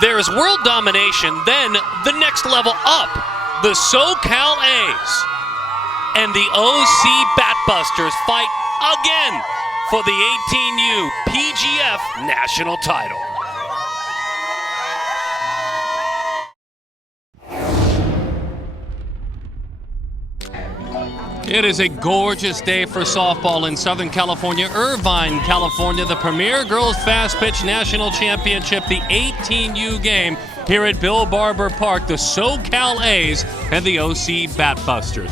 there's world domination, then the next level up, the SoCal A's and the OC Batbusters fight again for the 18U PGF national title. It is a gorgeous day for softball in Southern California, Irvine, California, the premier girls fast pitch national championship, the 18U game here at Bill Barber Park, the SoCal A's and the OC Batbusters.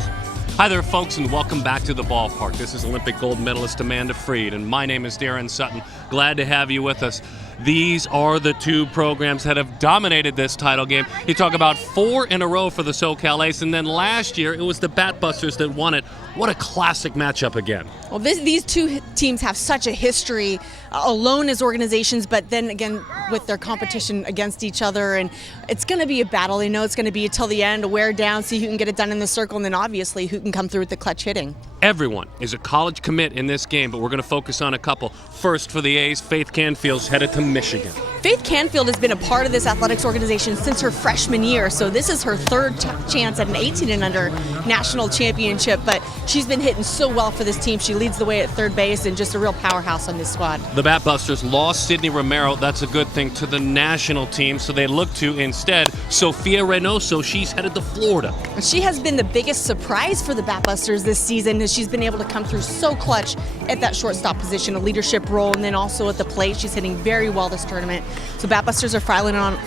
Hi there, folks, and welcome back to the ballpark. This is Olympic gold medalist Amanda Freed, and my name is Darren Sutton. Glad to have you with us. These are the two programs that have dominated this title game. You talk about 4 in a row for the SoCal A's, and then last year it was the Batbusters that won it. What a classic matchup again. Well, these two teams have such a history alone as organizations, but then again with their competition against each other, and it's going to be a battle. They know it's going to be until the end, wear down, see who can get it done in the circle, and then obviously who can come through with the clutch hitting. Everyone is a college commit in this game, but we're going to focus on a couple. First, for the A's, Faith Canfield's headed to Michigan. Faith Canfield has been a part of this athletics organization since her freshman year, so this is her third chance at an 18 and under national championship, but she's been hitting so well for this team. She leads the way at third base and just a real powerhouse on this squad. The Batbusters lost Sydney Romero, that's a good thing, to the national team, so they look to instead Sofia Reynoso. She's headed to Florida. She has been the biggest surprise for the Batbusters this season, as she's been able to come through so clutch at that shortstop position, a leadership role, and then also at the plate. She's hitting very well this tournament. So Batbusters are firing on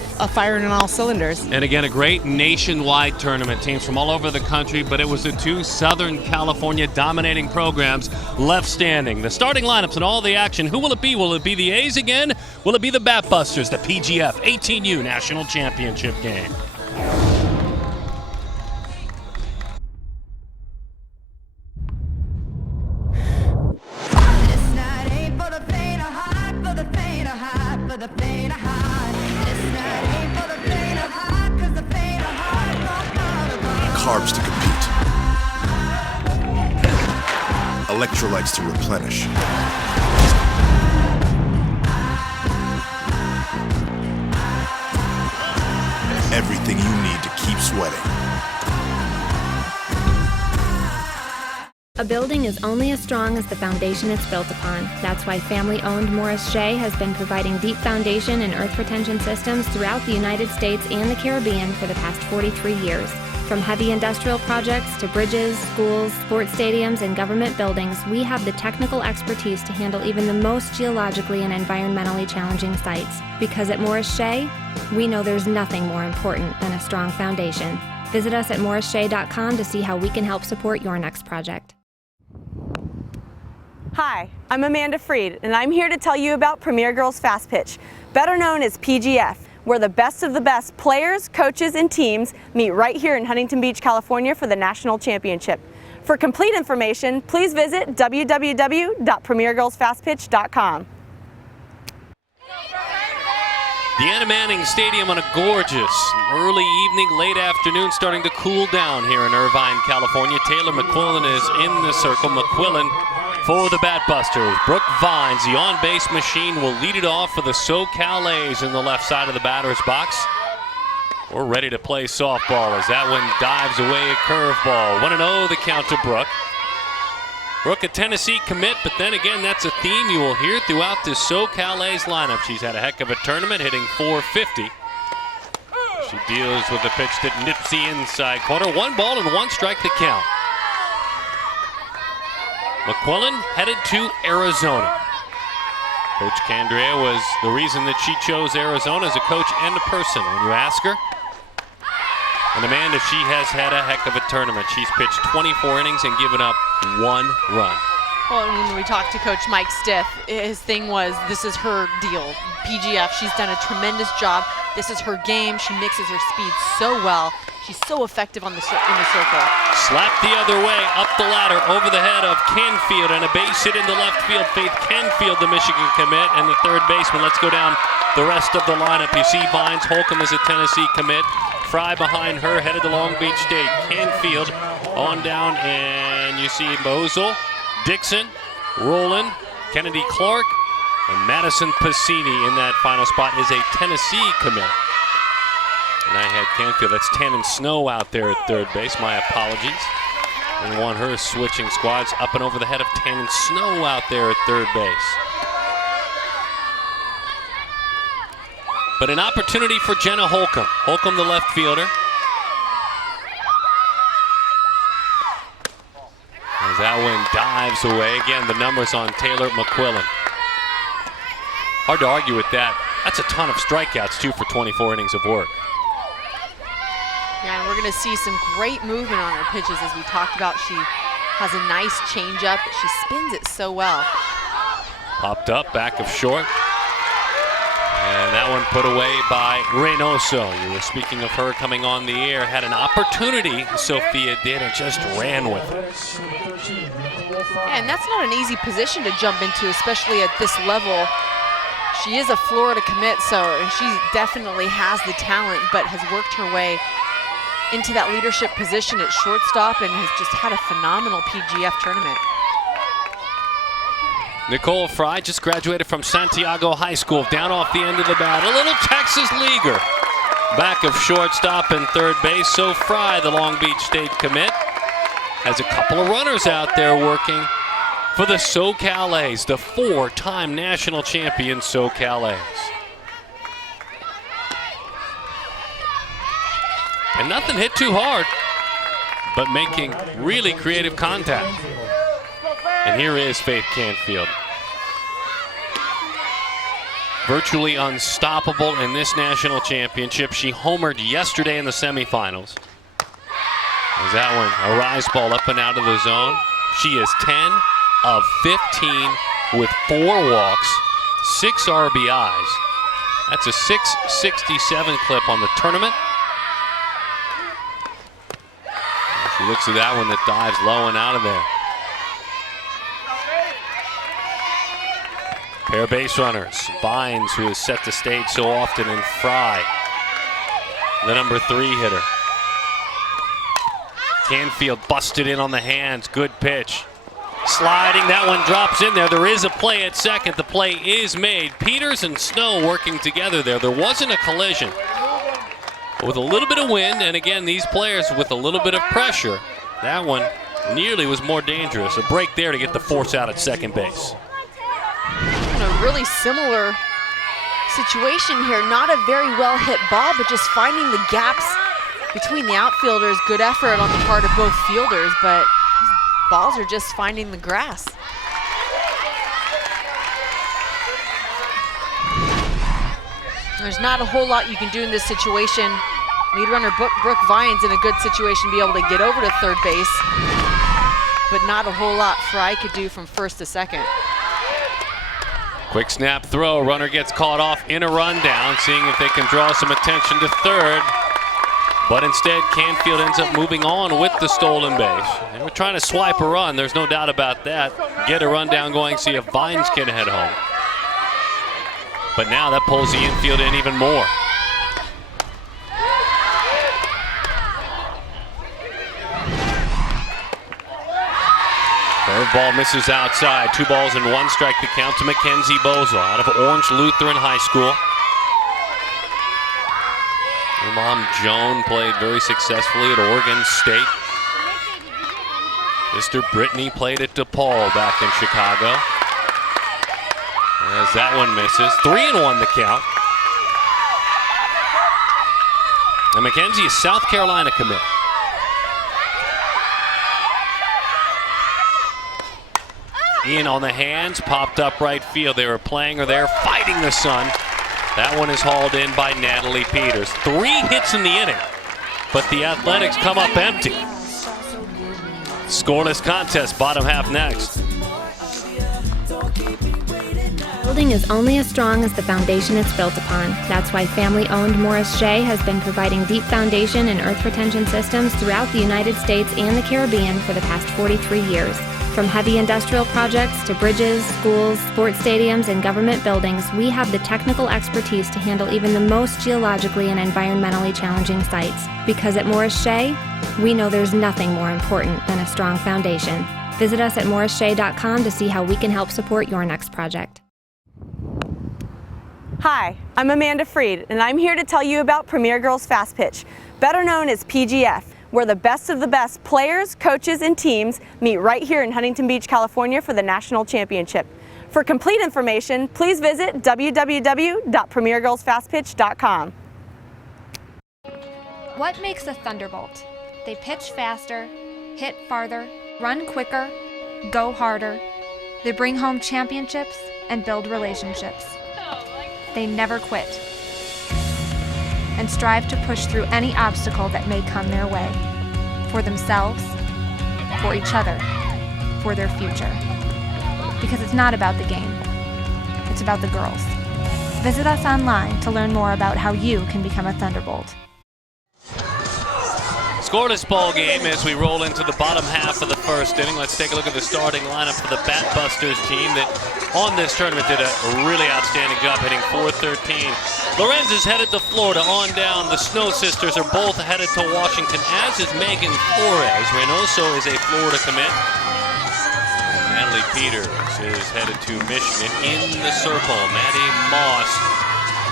all cylinders. And again, a great nationwide tournament. Teams from all over the country, but it was the two Southern California dominating programs left standing. The starting lineups and all the action. Who will it be? Will it be the A's again? Will it be the Batbusters, the PGF 18U National Championship game? Carbs to compete, electrolytes to replenish, everything you need to keep sweating. A building is only as strong as the foundation it's built upon. That's why family-owned Morris Shea has been providing deep foundation and earth retention systems throughout the United States and the Caribbean for the past 43 years. From heavy industrial projects to bridges, schools, sports stadiums, and government buildings, we have the technical expertise to handle even the most geologically and environmentally challenging sites. Because at Morris Shea, we know there's nothing more important than a strong foundation. Visit us at morrisshea.com to see how we can help support your next project. Hi, I'm Amanda Freed, and I'm here to tell you about Premier Girls Fast Pitch, better known as PGF, where the best of the best players, coaches, and teams meet right here in Huntington Beach, California for the national championship. For complete information, please visit www.premiergirlsfastpitch.com. The Anna Manning Stadium on a gorgeous early evening, late afternoon, starting to cool down here in Irvine, California. Taylor McQuillan is in the circle. McQuillan for the Batbusters. Brooke Vines, the on-base machine, will lead it off for the SoCal A's in the left side of the batter's box. We're ready to play softball as that one dives away a curveball. 1-0 the count to Brooke. Brooke, a Tennessee commit, but then again, that's a theme you will hear throughout this SoCal A's lineup. She's had a heck of a tournament, hitting .450. She deals with the pitch that nips the inside corner. 1 ball and 1 strike the count. McQuillan headed to Arizona. Coach Candrea was the reason that she chose Arizona as a coach and a person when you ask her. And Amanda, she has had a heck of a tournament. She's pitched 24 innings and given up 1 run. Well, when we talked to Coach Mike Stiff, his thing was, this is her deal. PGF, she's done a tremendous job. This is her game. She mixes her speed so well. She's so effective in the circle. Slapped the other way, up the ladder, over the head of Canfield, and a base hit into left field. Faith Canfield, the Michigan commit, and the third baseman. Let's go down the rest of the lineup. You see Vines Holcomb is a Tennessee commit. Fry behind her, headed to Long Beach State. Canfield on down, and you see Mosel, Dixon, Rowland, Kennedy Clark, and Madison Passini in that final spot is a Tennessee commit. And I had Canfield. That's Tannen Snow out there at third base. My apologies. And want her switching squads up and over the head of Tannen Snow out there at third base. But an opportunity for Jenna Holcomb. Holcomb, the left fielder. As that one dives away. Again, the numbers on Taylor McQuillan. Hard to argue with that. That's a ton of strikeouts, too, for 24 innings of work. Yeah, and we're going to see some great movement on her pitches, as we talked about. She has a nice changeup. She spins it so well. Popped up, back of short. And that one put away by Reynoso. You were speaking of her coming on the air. Had an opportunity, Sophia did, and just ran with it. And that's not an easy position to jump into, especially at this level. She is a Florida commit, so she definitely has the talent, but has worked her way into that leadership position at shortstop and has just had a phenomenal PGF tournament. Nicole Fry just graduated from Santiago High School, down off the end of the bat. A little Texas leaguer. Back of shortstop and third base. So Fry, the Long Beach State commit, has a couple of runners out there working for the SoCal A's, the four-time national champion SoCal A's. And nothing hit too hard, but making really creative contact. And here is Faith Canfield. Virtually unstoppable in this national championship. She homered yesterday in the semifinals. As that one, a rise ball up and out of the zone. She is 10 of 15 with 4 walks, 6 RBIs. That's a 667 clip on the tournament. She looks at that one that dives low and out of there. Pair of base runners. Vines, who has set the stage so often, and Fry, the number 3 hitter. Canfield busted in on the hands. Good pitch. Sliding, that one drops in there. There is a play at second. The play is made. Peters and Snow working together there. There wasn't a collision. But with a little bit of wind, and again, these players with a little bit of pressure, that one nearly was more dangerous. A break there to get the force out at second base. In a really similar situation here. Not a very well hit ball, but just finding the gaps between the outfielders. Good effort on the part of both fielders, but these balls are just finding the grass. There's not a whole lot you can do in this situation. Lead runner Brooke Vines in a good situation, be able to get over to third base, but not a whole lot Fry could do from first to second. Quick snap throw, runner gets caught off in a rundown, seeing if they can draw some attention to third. But instead, Canfield ends up moving on with the stolen base. They were trying to swipe a run, there's no doubt about that. Get a rundown going, see if Vines can head home. But now that pulls the infield in even more. Curveball misses outside. 2 balls and 1 strike the count to Mackenzie Bozo out of Orange Lutheran High School. Her mom, Joan, played very successfully at Oregon State. Sister Brittany played at DePaul back in Chicago. As that one misses. 3-1 the count. And Mackenzie is South Carolina commit. In on the hands, popped up right field. They were playing, or they're fighting the sun. That one is hauled in by Natalie Peters. 3 hits in the inning, but the Athletics come up empty. Scoreless contest, bottom half next. Building is only as strong as the foundation it's built upon. That's why family-owned Morris Shea has been providing deep foundation and earth retention systems throughout the United States and the Caribbean for the past 43 years. From heavy industrial projects to bridges, schools, sports stadiums, and government buildings, we have the technical expertise to handle even the most geologically and environmentally challenging sites. Because at Morris Shea, we know there's nothing more important than a strong foundation. Visit us at morrisshea.com to see how we can help support your next project. Hi, I'm Amanda Freed, and I'm here to tell you about Premier Girls Fast Pitch, better known as PGF, where the best of the best players, coaches, and teams meet right here in Huntington Beach, California for the national championship. For complete information, please visit www.premiergirlsfastpitch.com. What makes a thunderbolt? They pitch faster, hit farther, run quicker, go harder. They bring home championships and build relationships. They never quit and strive to push through any obstacle that may come their way, for themselves, for each other, for their future. Because it's not about the game, it's about the girls. Visit us online to learn more about how you can become a Thunderbolt. Scoreless ball game as we roll into the bottom half of the first inning. Let's take a look at the starting lineup for the Bat Busters team that on this tournament did a really outstanding job hitting .413. Lorenz is headed to Florida on down. The Snow Sisters are both headed to Washington, as is Megan Flores. Reynoso is a Florida commit. Natalie Peters is headed to Michigan. In the circle, Maddie Moss.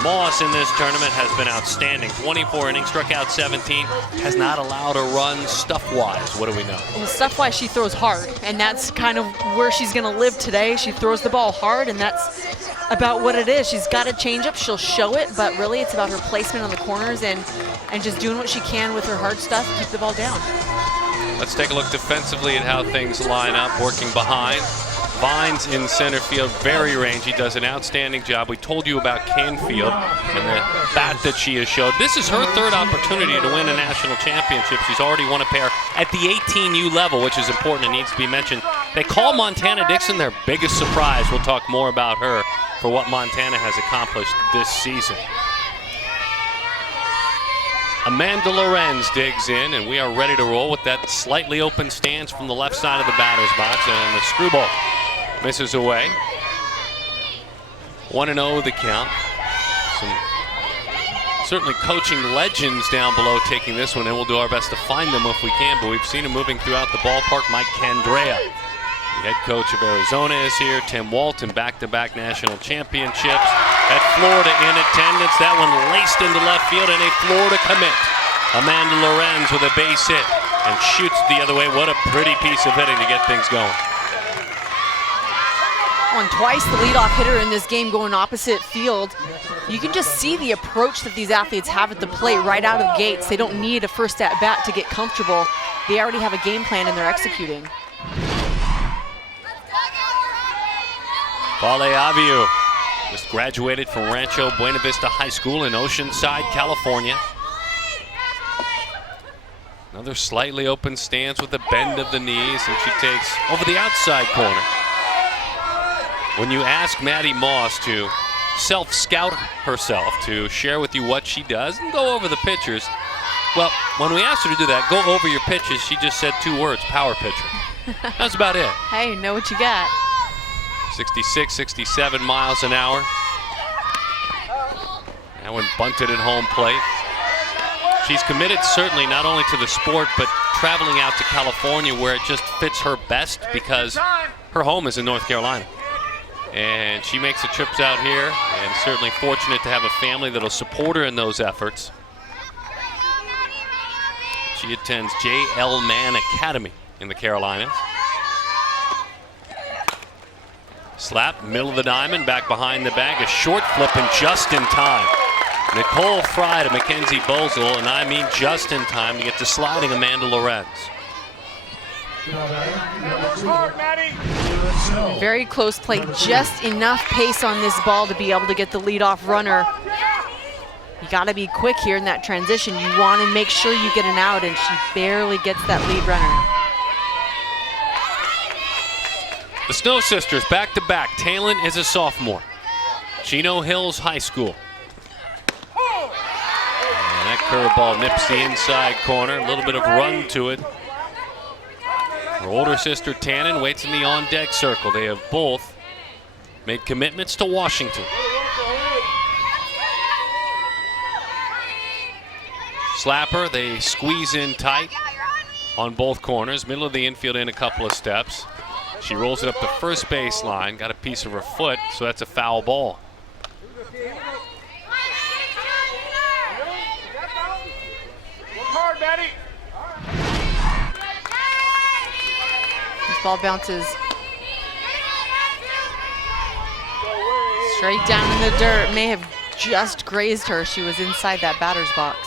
Moss in this tournament has been outstanding. 24 innings, struck out 17, has not allowed a run stuff-wise. What do we know? Well, stuff-wise, she throws hard, and that's kind of where she's going to live today. She throws the ball hard, and that's about what it is. She's got a changeup. She'll show it, but really it's about her placement on the corners and just doing what she can with her hard stuff to keep the ball down. Let's take a look defensively at how things line up, working behind. Vines in center field, very rangy, does an outstanding job. We told you about Canfield and the bat that she has showed. This is her third opportunity to win a national championship. She's already won a pair at the 18U level, which is important and needs to be mentioned. They call Montana Dixon their biggest surprise. We'll talk more about her for what Montana has accomplished this season. Amanda Lorenz digs in, and we are ready to roll with that slightly open stance from the left side of the batter's box, and the screwball misses away. 1-0 the count. Some certainly coaching legends down below taking this one, and we'll do our best to find them if we can, but we've seen them moving throughout the ballpark. Mike Candrea, the head coach of Arizona, is here. Tim Walton, back-to-back national championships. At Florida in attendance. That one laced into left field, and a Florida commit. Amanda Lorenz with a base hit and shoots the other way. What a pretty piece of hitting to get things going. On twice the leadoff hitter in this game going opposite field. You can just see the approach that these athletes have at the plate right out of the gates. They don't need a first at bat to get comfortable. They already have a game plan and they're executing. Vale Aviu just graduated from Rancho Buena Vista High School in Oceanside, California. Another slightly open stance with a bend of the knees, and she takes over the outside corner. When you ask Maddie Moss to self-scout herself, to share with you what she does and go over the pitchers, well, when we asked her to do that, go over your pitches, she just said two words: power pitcher. That's about it. Hey, know what you got. 66, 67 miles an hour. That one bunted at home plate. She's committed certainly not only to the sport, but traveling out to California where it just fits her best because her home is in North Carolina. And she makes the trips out here, and certainly fortunate to have a family that'll support her in those efforts. She attends J.L. Mann Academy in the Carolinas. Slap, middle of the diamond, back behind the bag, a short flip, and just in time. Nicole Fry to Mackenzie Bozel, and I mean just in time to get to sliding Amanda Lorenz. Very close plate, just enough pace on this ball to be able to get the leadoff runner. You got to be quick here in that transition. You want to make sure you get an out, and she barely gets that lead runner. The Snow Sisters back-to-back. Talon is a sophomore. Chino Hills High School. And that curveball nips the inside corner. A little bit of run to it. Her older sister Tannen waits in the on-deck circle. They have both made commitments to Washington. Slapper, they squeeze in tight on both corners. Middle of the infield in a couple of steps. She rolls it up the first baseline, got a piece of her foot, so that's a foul ball. Ball bounces straight down in the dirt. May have just grazed her. She was inside that batter's box.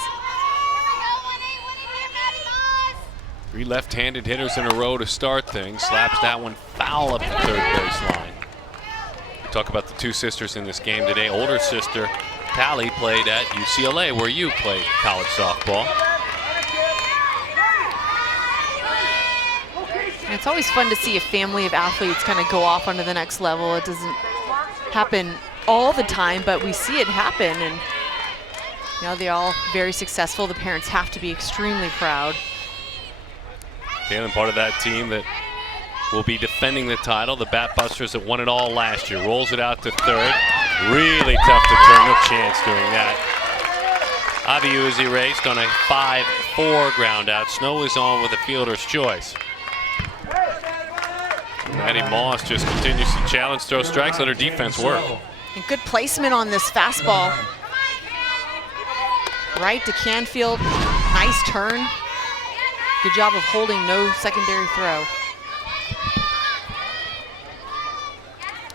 3 left-handed hitters in a row to start things. Slaps that one foul up the third baseline. We talk about the 2 sisters in this game today. Older sister, Tally, played at UCLA, where you played college softball. And it's always fun to see a family of athletes kind of go off onto the next level. It doesn't happen all the time, but we see it happen. And you know, they're all very successful. The parents have to be extremely proud. Taylor, part of that team that will be defending the title, the Batbusters that won it all last year. Rolls it out to third. Really tough to turn, no chance doing that. Aviu is erased on a 5-4 ground out. Snow is on with a fielder's choice. Maddie Moss just continues to challenge, throw strikes, let her defense work. And good placement on this fastball. Right to Canfield, nice turn. Good job of holding, no secondary throw.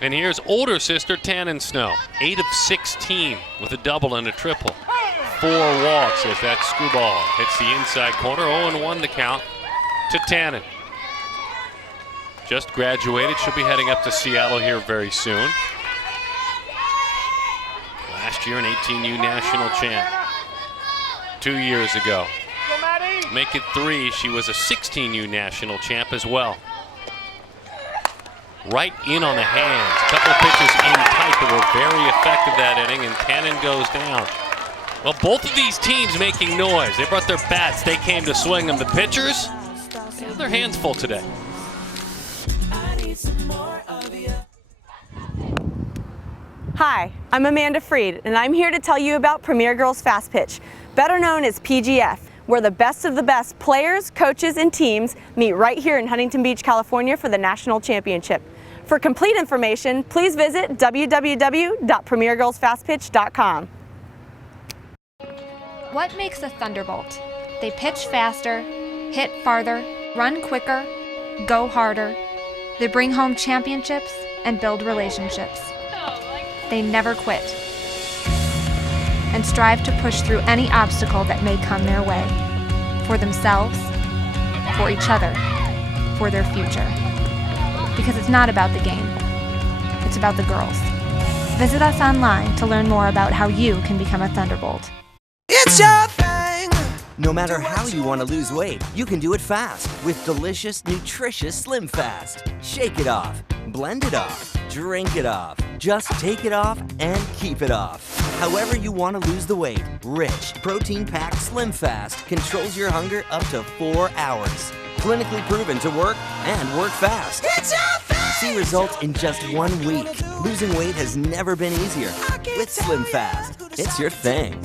And here's older sister Tannen Snow, 8 of 16 with a double and a triple. 4 walks as that screwball hits the inside corner. 0-1 the count to Tannen. Just graduated, she'll be heading up to Seattle here very soon. Last year an 18U national champ. 2 years ago. Make it 3, she was a 16U national champ as well. Right in on the hands. A couple of pitches in tight that were very effective that inning, and Tannen goes down. Well, both of these teams making noise. They brought their bats. They came to swing them. The pitchers, they have their hands full today. Hi, I'm Amanda Freed, and I'm here to tell you about Premier Girls Fast Pitch, better known as PGF, where the best of the best players, coaches, and teams meet right here in Huntington Beach, California for the national championship. For complete information, please visit www.premiergirlsfastpitch.com. What makes a Thunderbolt? They pitch faster, hit farther, run quicker, go harder. They bring home championships and build relationships. They never quit and strive to push through any obstacle that may come their way, for themselves, for each other, for their future. Because it's not about the game, it's about the girls. Visit us online to learn more about how you can become a Thunderbolt. It's your thing! No matter how you want to lose weight, you can do it fast with delicious, nutritious Slim Fast. Shake it off, blend it off, drink it off. Just take it off and keep it off. However you want to lose the weight, rich, protein-packed Slim Fast controls your hunger up to 4 hours. Clinically proven to work and work fast. It's your thing! See results in just 1 week. Losing weight has never been easier. With Slim Fast, it's your thing.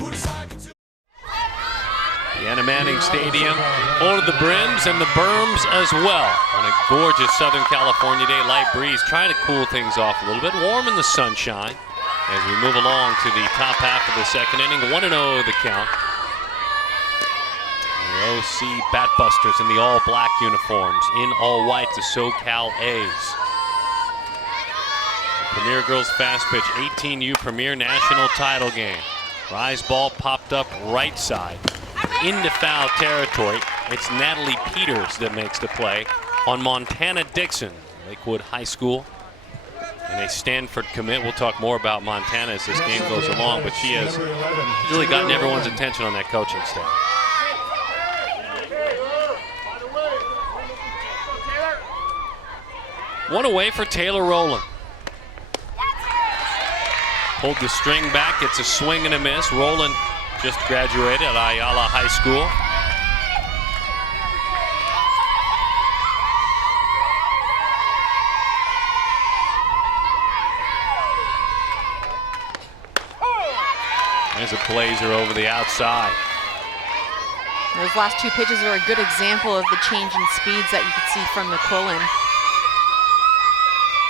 Deanna Manning Stadium, full to the brims and the berms as well. On a gorgeous Southern California day, light breeze trying to cool things off a little bit. Warm in the sunshine as we move along to the top half of the second inning. 1-0 the count. The OC Batbusters in the all-black uniforms, in all white, the SoCal A's. Premier Girls Fast Pitch, 18U Premier National Title game. Rise ball popped up right side. Into foul territory. It's Natalie Peters that makes the play on Montana Dixon, Lakewood High School, and a Stanford commit. We'll talk more about Montana as this game goes along, but she's really gotten everyone's attention on that coaching staff. One away for Taylor Rowland. Pulled the string back, gets a swing and a miss. Rowland just graduated at Ayala High School. There's a blazer over the outside. Those last 2 pitches are a good example of the change in speeds that you could see from McQuillan.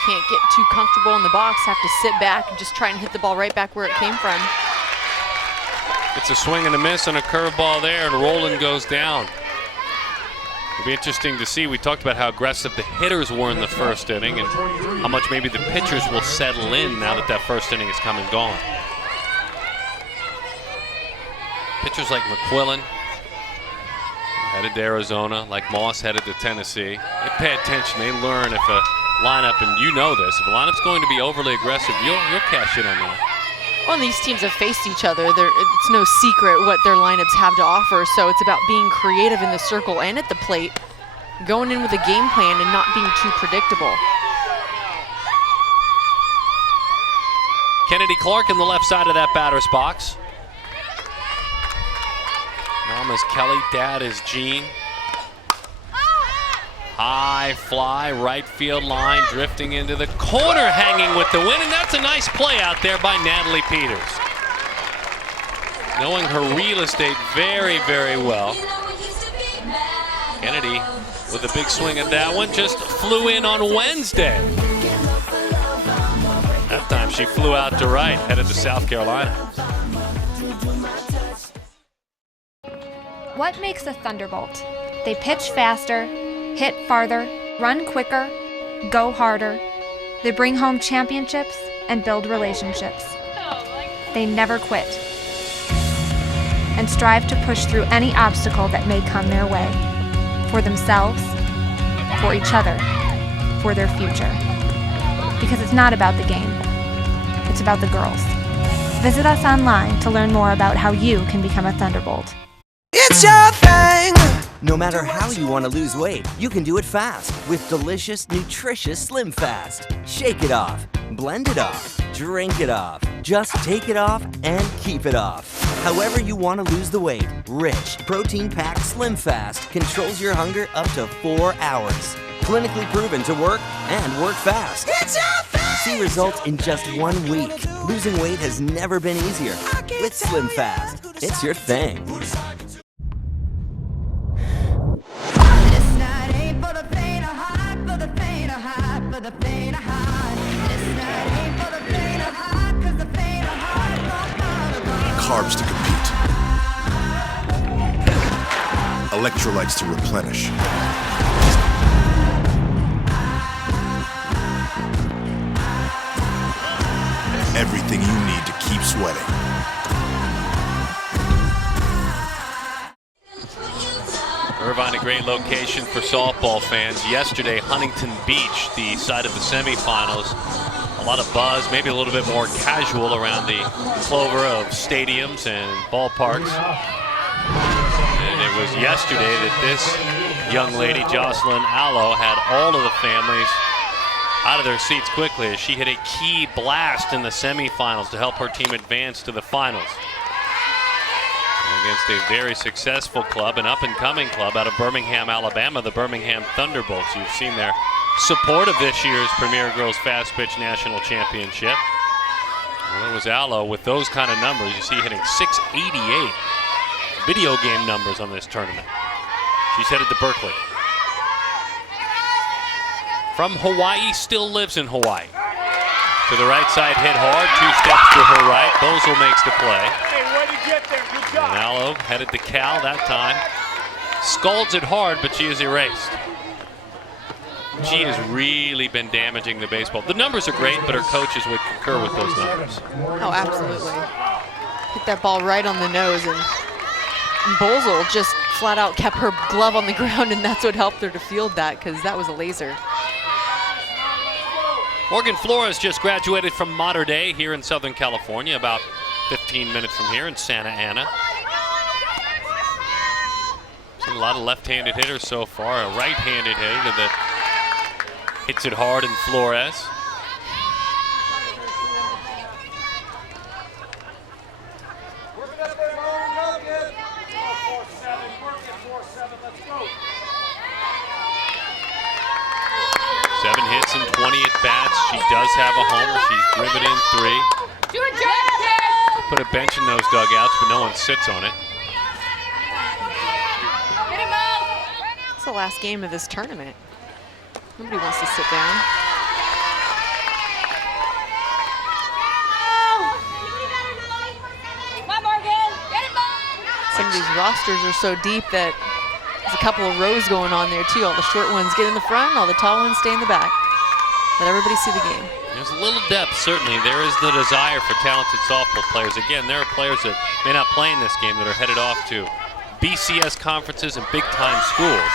Can't get too comfortable in the box, have to sit back and just try and hit the ball right back where it came from. It's a swing and a miss on a curveball there, and Rowland goes down. It'll be interesting to see. We talked about how aggressive the hitters were in the first inning and how much maybe the pitchers will settle in now that that first inning has come and gone. Pitchers like McQuillan headed to Arizona, like Moss headed to Tennessee. They pay attention, they learn if a lineup, and you know this, if a lineup's going to be overly aggressive, you'll cash in on that. Well, these teams have faced each other. It's no secret what their lineups have to offer, so it's about being creative in the circle and at the plate, going in with a game plan and not being too predictable. Kennedy Clark in the left side of that batter's box. Mom is Kelly, dad is Gene. High fly, right field line, drifting into the corner, hanging with the win, and that's a nice play out there by Natalie Peters. Knowing her real estate very, very well. Kennedy with a big swing at that one, just flew in on Wednesday. That time she flew out to right, headed to South Carolina. What makes a Thunderbolt? They pitch faster, hit farther, run quicker, go harder. They bring home championships and build relationships. They never quit and strive to push through any obstacle that may come their way, for themselves, for each other, for their future. Because it's not about the game, it's about the girls. Visit us online to learn more about how you can become a Thunderbolt. It's your thing! No matter how you want to lose weight, you can do it fast with delicious, nutritious Slim Fast. Shake it off, blend it off, drink it off. Just take it off and keep it off. However you want to lose the weight, rich, protein-packed Slim Fast controls your hunger up to 4 hours. Clinically proven to work and work fast. It's your thing! See results in just 1 week. Losing weight has never been easier. With Slim Fast, it's your thing. Carbs to compete. Electrolytes to replenish. Everything you need to keep sweating. Irvine, a great location for softball fans. Yesterday, Huntington Beach, the site of the semifinals. A lot of buzz, maybe a little bit more casual around the clover of stadiums and ballparks. And it was yesterday that this young lady, Jocelyn Allo, had all of the families out of their seats quickly as she hit a key blast in the semifinals to help her team advance to the finals. Against a very successful club, an up-and-coming club out of Birmingham, Alabama, the Birmingham Thunderbolts. You've seen their support of this year's Premier Girls Fast Pitch National Championship. Well, it was Allo with those kind of numbers. You see hitting 688 video game numbers on this tournament. She's headed to Berkeley. From Hawaii, still lives in Hawaii. To the right side, hit hard, 2 steps to her right. Bozel makes the play. And Allo headed to Cal that time. Scalds it hard, but she is erased. She has really been damaging the baseball. The numbers are great, but her coaches would concur with those numbers. Oh, absolutely. Hit that ball right on the nose, and Bozel just flat out kept her glove on the ground, and that's what helped her to field that, because that was a laser. Morgan Flores just graduated from Mater Dei here in Southern California, about 15 minutes from here in Santa Ana. Seen a lot of left-handed hitters so far. A right-handed hitter that hits it hard in Flores. Seven hits and 20 at-bats. She does have a homer. She's driven in 3. Put a bench in those dugouts, but no one sits on it. It's the last game of this tournament. Nobody wants to sit down. Some of these rosters are so deep that There's a couple of rows going on there too. All the short ones get in the front, all the tall ones stay in the back. Let everybody see the game. There's a little depth, certainly. There is the desire for talented softball players. Again, there are players that may not play in this game that are headed off to BCS conferences and big-time schools.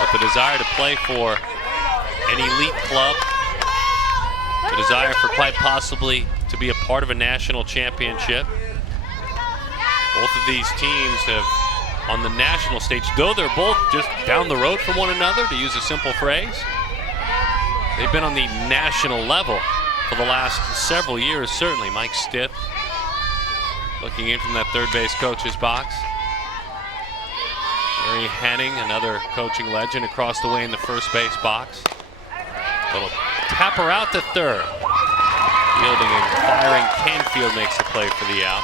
But the desire to play for an elite club, the desire for quite possibly to be a part of a national championship. Both of these teams have, on the national stage, though they're both just down the road from one another, to use a simple phrase, they've been on the national level for the last several years, certainly. Mike Stitt looking in from that third base coach's box. Barry Henning, another coaching legend, across the way in the first base box. Little tapper out to third. Fielding and firing Canfield makes the play for the out.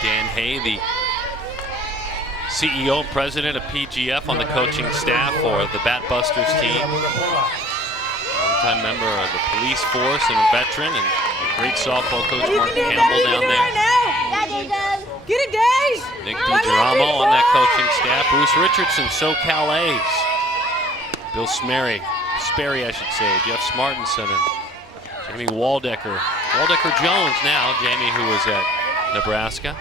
Dan Hay, the CEO and president of PGF, on the coaching staff for the Bat Busters team. Longtime member of the police force and a veteran, and a great softball coach, Mark Campbell, down there. Get it, Days! Nick DiGiramo on that coaching staff. Bruce Richardson, SoCal A's. Bill Sperry, I should say. Jeff Smartinson and Jamie Waldecker. Waldecker Jones now, Jamie, who was at Nebraska.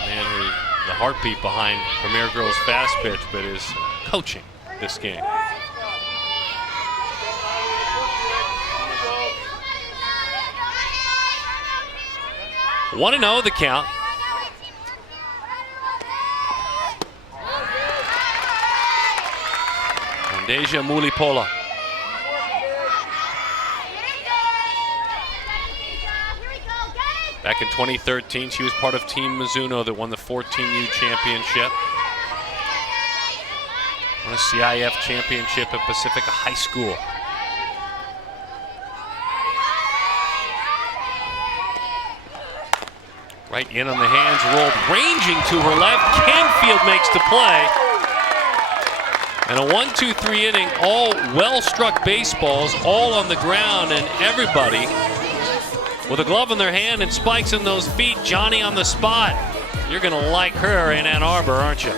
The man who's the heartbeat behind Premier Girls Fast Pitch, but is coaching this game. One and 0 the count. Deja Mulipola. Back in 2013, she was part of Team Mizuno that won the 14U championship. Won a CIF championship at Pacifica High School. Right in on the hands, rolled, ranging to her left. Canfield makes the play. And a 1-2-3 inning, all well-struck baseballs, all on the ground, and everybody with a glove in their hand and spikes in those feet. Johnny on the spot. You're gonna like her in Ann Arbor, aren't you?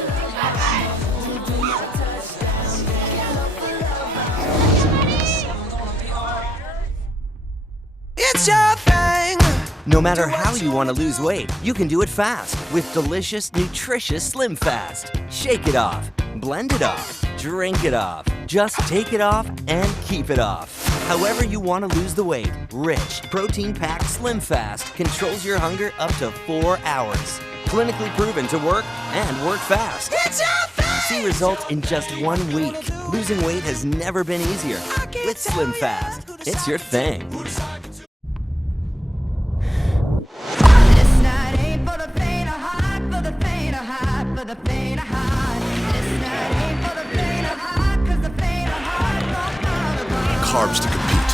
It's your thing! No matter how you want to lose weight, you can do it fast with delicious, nutritious Slim Fast. Shake it off, blend it off, drink it off. Just take it off and keep it off. However you want to lose the weight, rich, protein-packed Slim Fast controls your hunger up to 4 hours. Clinically proven to work and work fast. It's your thing! See results in just 1 week. Losing weight has never been easier. With Slim Fast, it's your thing. Carbs to compete.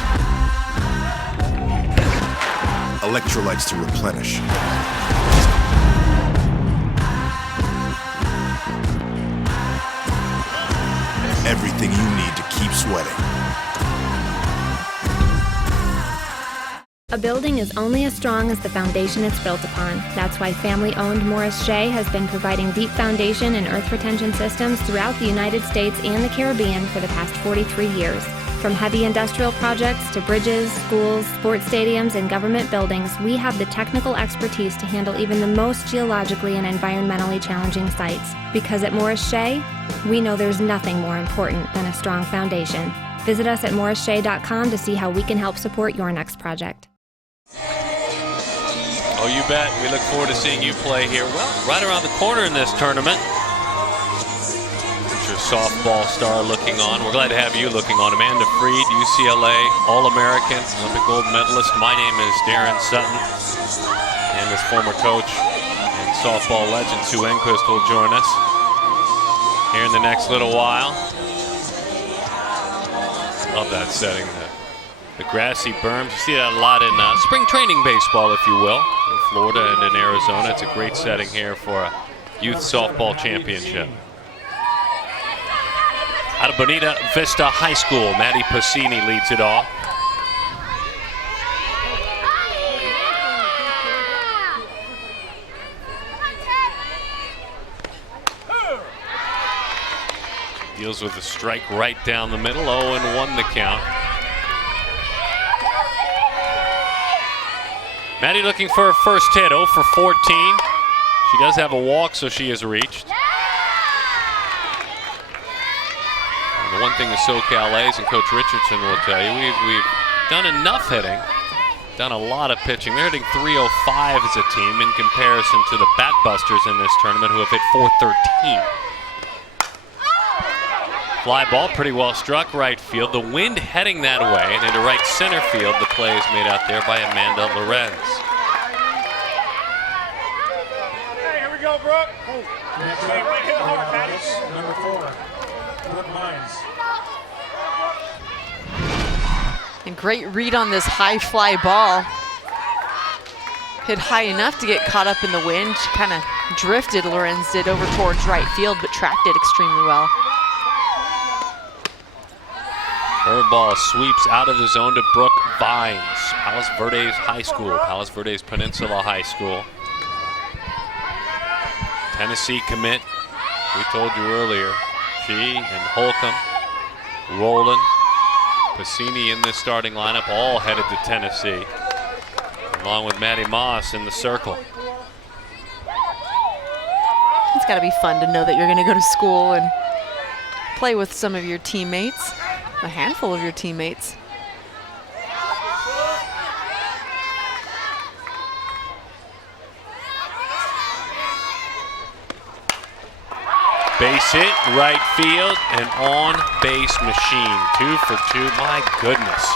Electrolytes to replenish. Everything you need to keep sweating. A building is only as strong as the foundation it's built upon. That's why family-owned Morris Shea has been providing deep foundation and earth retention systems throughout the United States and the Caribbean for the past 43 years. From heavy industrial projects to bridges, schools, sports stadiums, and government buildings, we have the technical expertise to handle even the most geologically and environmentally challenging sites. Because at Morris Shea, we know there's nothing more important than a strong foundation. Visit us at morrisshea.com to see how we can help support your next project. Oh, you bet. We look forward to seeing you play here. Well, right around the corner in this tournament. Your softball star looking on. We're glad to have you looking on. Amanda Freed, UCLA All-American, Olympic gold medalist. My name is Darren Sutton, and this former coach and softball legend Sue Enquist will join us here in the next little while. Love that setting, the grassy berms. You see that a lot in spring training baseball, if you will, in Florida and in Arizona. It's a great setting here for a youth softball championship. Out of Bonita Vista High School, Maddie Passini leads it off. Deals with a strike right down the middle. 0-1 the count. Maddie looking for her first hit. 0 for 14. She does have a walk, so she has reached. And the one thing the SoCal A's and Coach Richardson will tell you, we've done enough hitting, done a lot of pitching. They're hitting 305 as a team in comparison to the Bat Busters in this tournament, who have hit 413. Fly ball pretty well struck right field. The wind heading that way, and into right center field. The play is made out there by Amanda Lorenz. Hey, here we go, Brooke. Hey, right hit hard, Maddie. Number 4, Brooke Mines. And great read on this high fly ball. Hit high enough to get caught up in the wind. She kind of drifted, Lorenz did, over towards right field, but tracked it extremely well. Curveball sweeps out of the zone to Brooke Vines. Palos Verdes High School, Palos Verdes Peninsula High School. Tennessee commit, we told you earlier. She and Holcomb, Rowland, Pacini in this starting lineup, all headed to Tennessee, along with Maddie Moss in the circle. It's got to be fun to know that you're going to go to school and play with some of your teammates, a handful of your teammates. Base hit, right field, an on-base machine. 2 for 2, my goodness.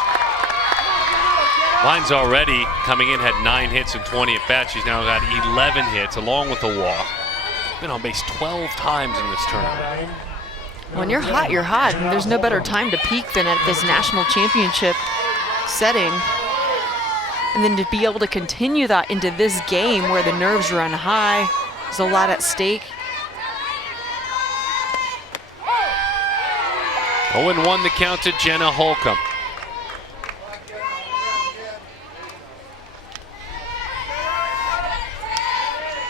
Vines already coming in had 9 hits and 20 at bats. She's now got 11 hits along with a walk. Been on base 12 times in this tournament. When you're hot, you're hot. And there's no better time to peak than at this national championship setting. And then to be able to continue that into this game where the nerves run high, there's a lot at stake. 0-1 the count to Jenna Holcomb.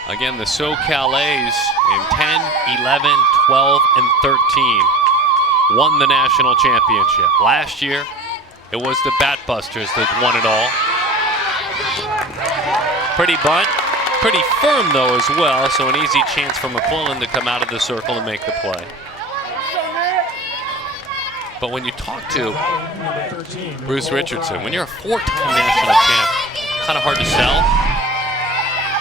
Again, the SoCal A's in 10, 11, 12, and 13 won the national championship. Last year, it was the Bat Busters that won it all. Pretty bunt, pretty firm though as well, so an easy chance for McQuillan to come out of the circle and make the play. But when you talk to Bruce Richardson, when you're a 4-time national champ, kind of hard to sell.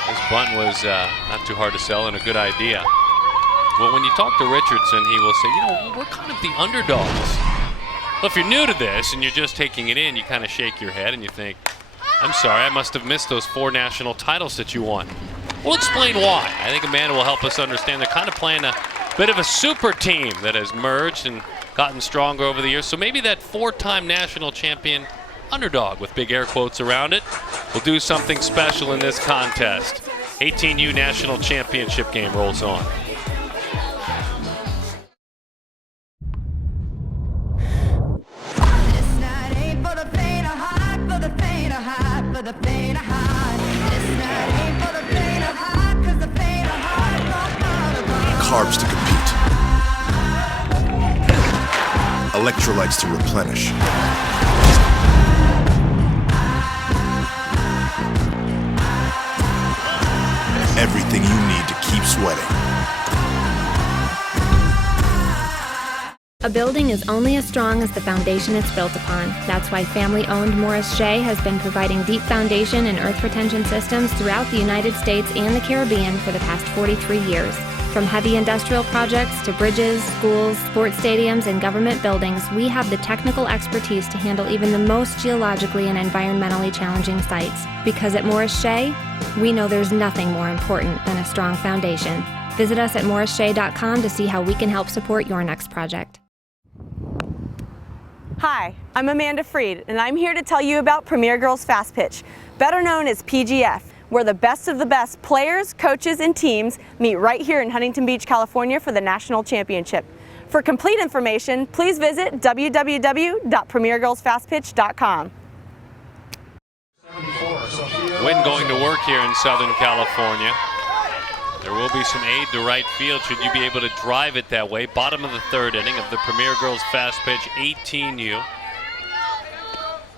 This bunt was not too hard to sell and a good idea. Well, when you talk to Richardson, he will say, you know, we're kind of the underdogs. Well, if you're new to this and you're just taking it in, you kind of shake your head and you think, I'm sorry, I must have missed those 4 national titles that you won. We'll explain why. I think Amanda will help us understand. They're kind of playing a bit of a super team that has merged and gotten stronger over the years. So maybe that 4-time national champion underdog, with big air quotes around it, will do something special in this contest. 18U national championship game rolls on. Carbs to compete. Electrolytes to replenish. Everything you need to keep sweating. A building is only as strong as the foundation it's built upon. That's why family-owned Morris Shea has been providing deep foundation and earth retention systems throughout the United States and the Caribbean for the past 43 years. From heavy industrial projects to bridges, schools, sports stadiums, and government buildings, we have the technical expertise to handle even the most geologically and environmentally challenging sites. Because at Morris Shea, we know there's nothing more important than a strong foundation. Visit us at morrisshea.com to see how we can help support your next project. Hi, I'm Amanda Freed, and I'm here to tell you about Premier Girls Fast Pitch, better known as PGF, where the best of the best players, coaches, and teams meet right here in Huntington Beach, California for the national championship. For complete information, please visit www.premiergirlsfastpitch.com. Wind going to work here in Southern California. There will be some aid to right field should you be able to drive it that way. Bottom of the third inning of the Premier Girls Fast Pitch 18U.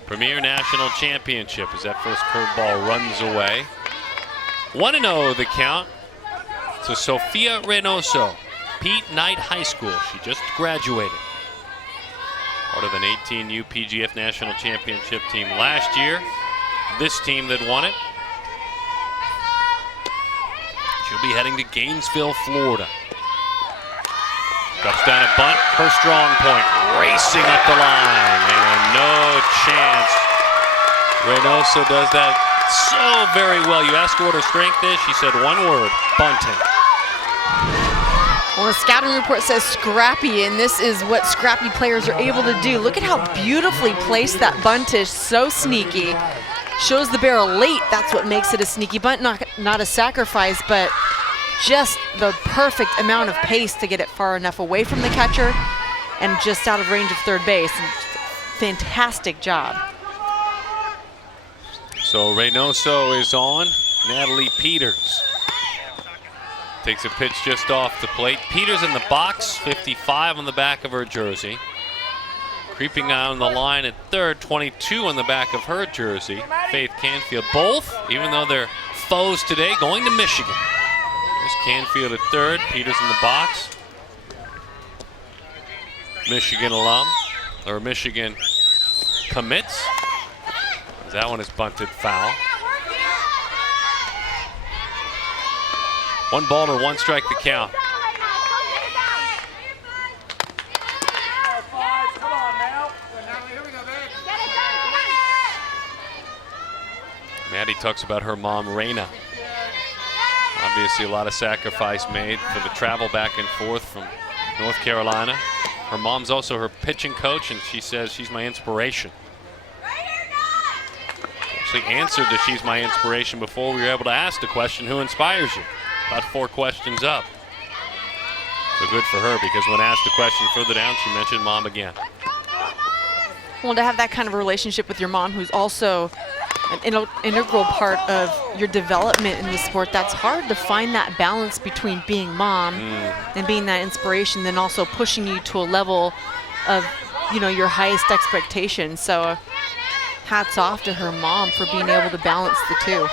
Premier National Championship as that first curveball runs away. 1-0 the count to Sofia Reynoso, Pete Knight High School. She just graduated. Part of an 18U PGF National Championship team last year. This team that won it. She'll be heading to Gainesville, Florida. Drops down a bunt, her strong point, racing up the line, and no chance. Reynoso does that so very well. You ask her what her strength is, she said one word, bunting. Well, the scouting report says scrappy, and this is what scrappy players are able to do. Look at how beautifully placed that bunt is, so sneaky. Shows the barrel late, that's what makes it a sneaky bunt, not a sacrifice, but just the perfect amount of pace to get it far enough away from the catcher and just out of range of third base. Fantastic job. So Reynoso is on. Natalie Peters takes a pitch just off the plate. Peters in the box, 55 on the back of her jersey. Creeping down the line at third, 22 on the back of her jersey. Faith Canfield, both, even though they're foes today, going to Michigan. There's Canfield at third, Peters in the box. Michigan alum, or Michigan commits. That one is bunted foul. 1 ball to 1 strike the count. Maddie talks about her mom, Raina. Obviously a lot of sacrifice made for the travel back and forth from North Carolina. Her mom's also her pitching coach, and she says she's my inspiration. Actually answered that she's my inspiration before we were able to ask the question, who inspires you? About 4 questions up. So good for her, because when asked a question further down, she mentioned mom again. Well, to have that kind of a relationship with your mom, who's also an integral part of your development in the sport, that's hard to find that balance between being mom and being that inspiration, then also pushing you to a level of, your highest expectations. So hats off to her mom for being able to balance the two.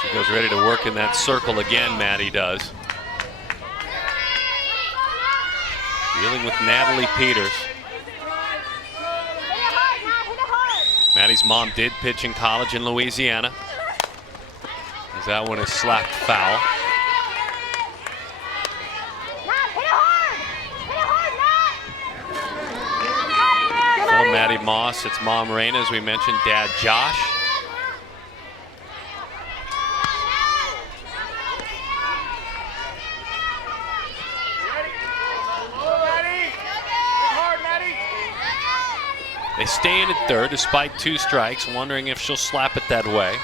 She goes ready to work in that circle again, Maddie does. Dealing with Natalie Peters. Maddie's mom did pitch in college in Louisiana. As that one is slapped foul. For Maddie Moss, it's mom Raina, as we mentioned, dad Josh. They stay in at third despite 2 strikes, wondering if she'll slap it that way.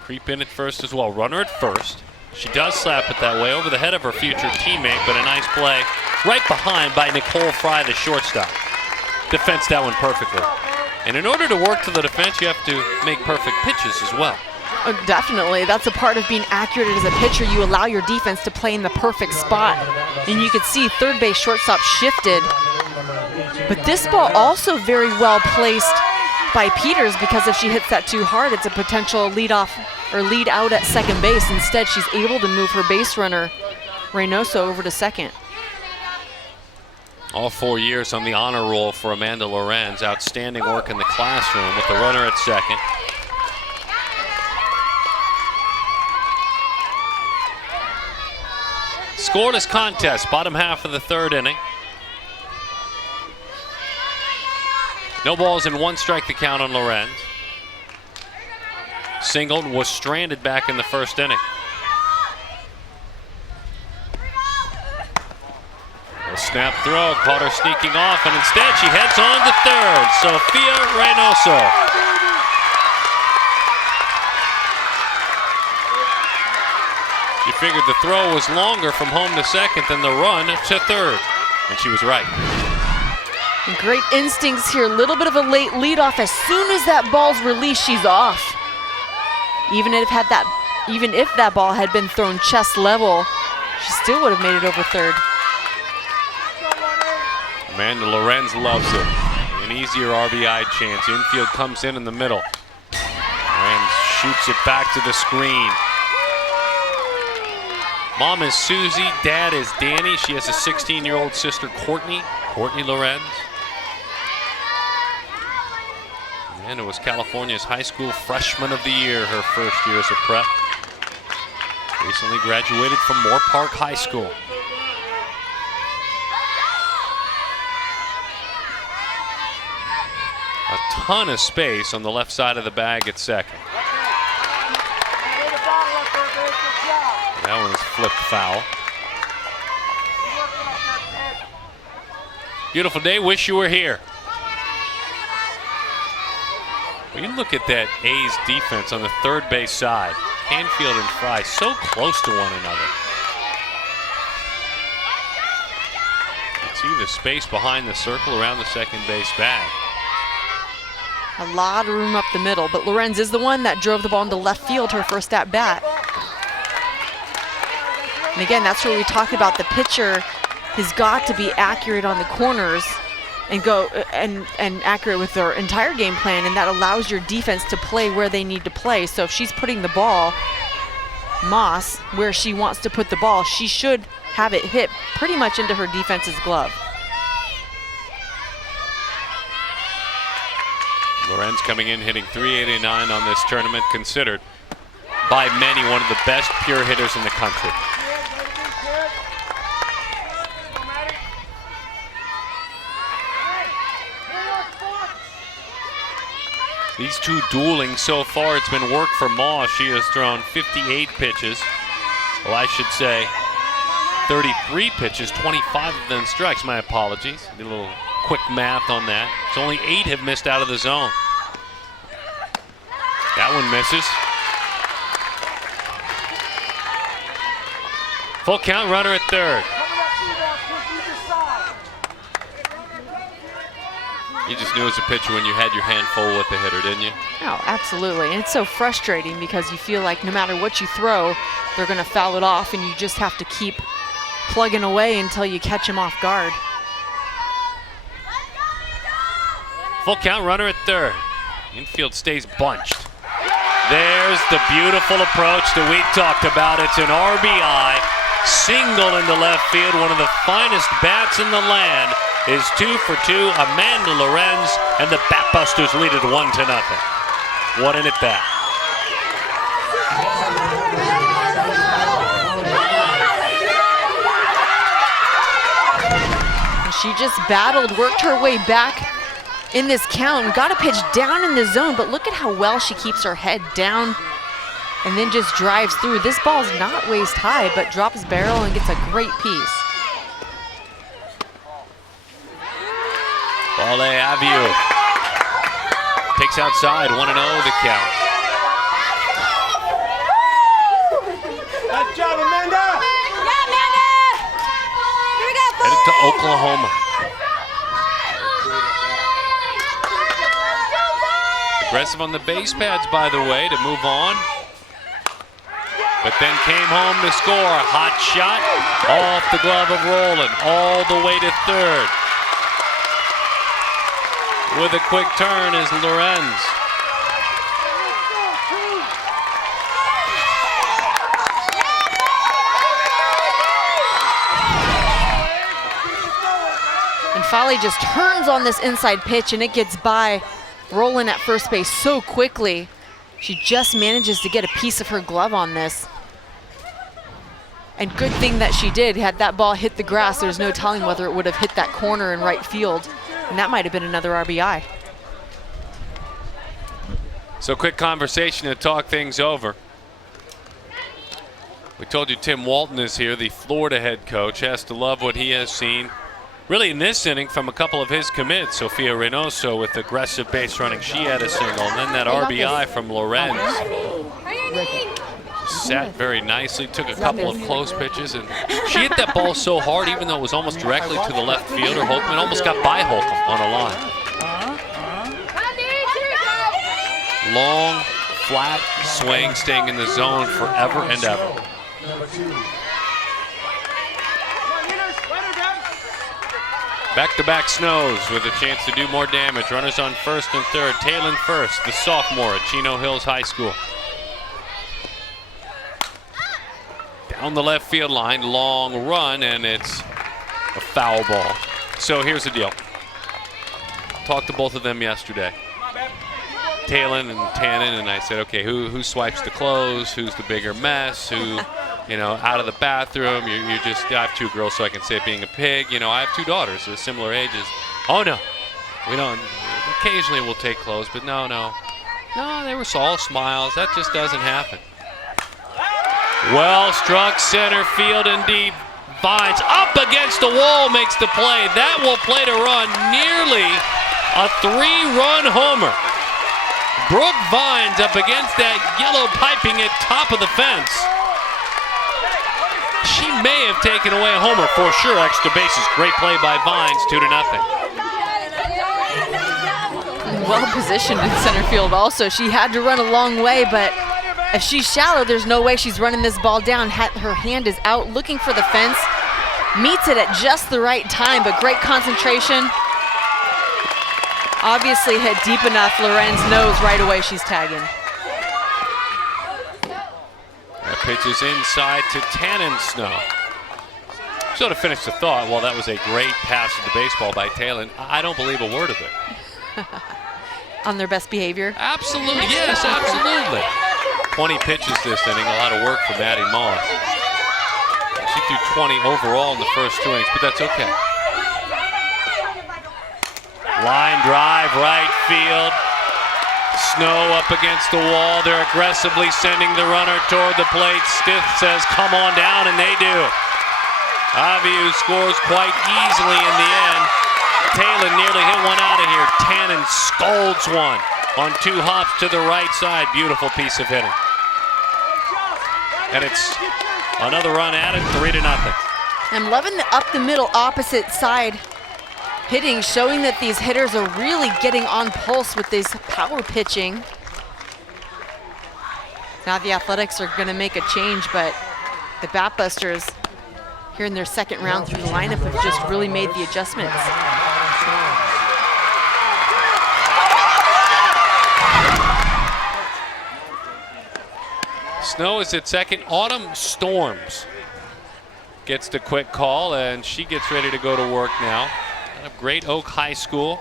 Creep in at first as well. Runner at first. She does slap it that way over the head of her future teammate, but a nice play right behind by Nicole Fry, the shortstop. Defends that one perfectly. And in order to work to the defense, you have to make perfect pitches as well. Oh, definitely. That's a part of being accurate as a pitcher. You allow your defense to play in the perfect spot. And you could see third base shortstop shifted. But this ball also very well placed by Peters, because if she hits that too hard, it's a potential lead off or lead out at second base. Instead, she's able to move her base runner, Reynoso, over to second. All 4 years on the honor roll for Amanda Lorenz. Outstanding work in the classroom with the runner at second. Scoreless contest, bottom half of the third inning. No balls and 1 strike the count on Lorenz. Singled, was stranded back in the first inning. A snap throw, caught her sneaking off, and instead she heads on to third. Sofia Reynoso. She figured the throw was longer from home to second than the run to third, and she was right. Great instincts here. A little bit of a late leadoff. As soon as that ball's released, she's off. Even if had that even if that ball had been thrown chest level, she still would have made it over third. Amanda Lorenz loves it. An easier RBI chance. Infield comes in the middle. Lorenz shoots it back to the screen. Mom is Susie, dad is Danny. She has a 16-year-old sister, Courtney Lorenz. And it was California's high school freshman of the year, her first year as a prep. Recently graduated from Moore Park High School. A ton of space on the left side of the bag at second. That one is flipped foul. Beautiful day, wish you were here. When you look at that A's defense on the third base side, Canfield and Fry so close to one another. You see the space behind the circle around the second base bag. A lot of room up the middle, but Lorenz is the one that drove the ball into left field her first at bat. And again, that's where we talked about the pitcher has got to be accurate on the corners and go and accurate with their entire game plan, and that allows your defense to play where they need to play. So if she's putting the ball, Moss, where she wants to put the ball, she should have it hit pretty much into her defense's glove. Lorenz coming in hitting .389 on this tournament, considered by many one of the best pure hitters in the country. These two dueling so far, it's been work for Moss. She has thrown 58 pitches. Well, I should say 33 pitches, 25 of them strikes. My apologies. Did a little quick math on that. It's only 8 have missed out of the zone. That one misses. Full count, runner at third. You just knew as a pitcher when you had your hand full with the hitter, didn't you? Oh, absolutely. And it's so frustrating because you feel like no matter what you throw, they're going to foul it off, and you just have to keep plugging away until you catch them off guard. Full count, runner at third. Infield stays bunched. There's the beautiful approach that we talked about. It's an RBI, single into left field. One of the finest bats in the land is 2 for 2. Amanda Lorenz, and the Batbusters lead it 1-0. What an at bat. She just battled, worked her way back in this count, and got a pitch down in the zone, but look at how well she keeps her head down and then just drives through. This ball's not waist high, but drops barrel and gets a great piece. Wale Aviu takes outside, 1-0 the count. Good job, Amanda! Yeah, Amanda! Here we go, Headed to Oklahoma. Aggressive on the base pads, by the way, to move on. But then came home to score. Hot shot off the glove of Rowland, all the way to third. With a quick turn is Lorenz. And Foley just turns on this inside pitch, and it gets by Rowland at first base so quickly. She just manages to get a piece of her glove on this. And good thing that she did. Had that ball hit the grass, there's no telling whether it would have hit that corner in right field. And that might have been another RBI. So quick conversation to talk things over. We told you Tim Walton is here, the Florida head coach. Has to love what he has seen really in this inning from a couple of his commits. Sofia Reynoso with aggressive base running. She had a single. And then that RBI from Lorenz. Sat very nicely, took a couple of close pitches, and she hit that ball so hard, even though it was almost directly to the left fielder. Holcomb almost got by Holcomb on a line. Long flat swing, staying in the zone forever and ever. Back-to-back snows with a chance to do more damage. Runners on first and third. Talon first, the sophomore at Chino Hills High School. Down the left field line, long run, and it's a foul ball. So here's the deal. Talked to both of them yesterday. Talon and Tannen, and I said, okay, who swipes the clothes? Who's the bigger mess? Who, you know, out of the bathroom? You just, I have two girls, so I can say it being a pig. You know, I have two daughters, they're similar ages. Oh no, we don't. Occasionally we'll take clothes, but no, they were all smiles. That just doesn't happen. Well struck center field indeed. Vines up against the wall makes the play. That will play to run nearly a 3-run homer. Brooke Vines up against that yellow piping at top of the fence. She may have taken away a homer for sure. Extra bases. Great play by Vines, 2-0. Well positioned in center field also. She had to run a long way, but if she's shallow, there's no way she's running this ball down. Her hand is out looking for the fence. Meets it at just the right time, but great concentration. Obviously hit deep enough. Lorenz knows right away she's tagging. That pitch is inside to Tannen Snow. So to finish the thought, well, that was a great pass of the baseball by Talon. I don't believe a word of it. On their best behavior? Absolutely, yes, absolutely. 20 pitches this inning, a lot of work for Maddie Moss. She threw 20 overall in the first 2 innings, but that's okay. Line drive, right field. Snow up against the wall. They're aggressively sending the runner toward the plate. Stith says, come on down, and they do. Aviu scores quite easily in the end. Talon nearly hit one out of here. Tannen scolds one on 2 hops to the right side. Beautiful piece of hitting. And it's another run at it, 3-0. I'm loving the up the middle opposite side hitting, showing that these hitters are really getting on pulse with this power pitching. Now the Athletics are going to make a change, but the Batbusters here in their second round through the lineup have just really made the adjustments. Snow is at second. Autumn Storms gets the quick call, and she gets ready to go to work now. Out of Great Oak High School,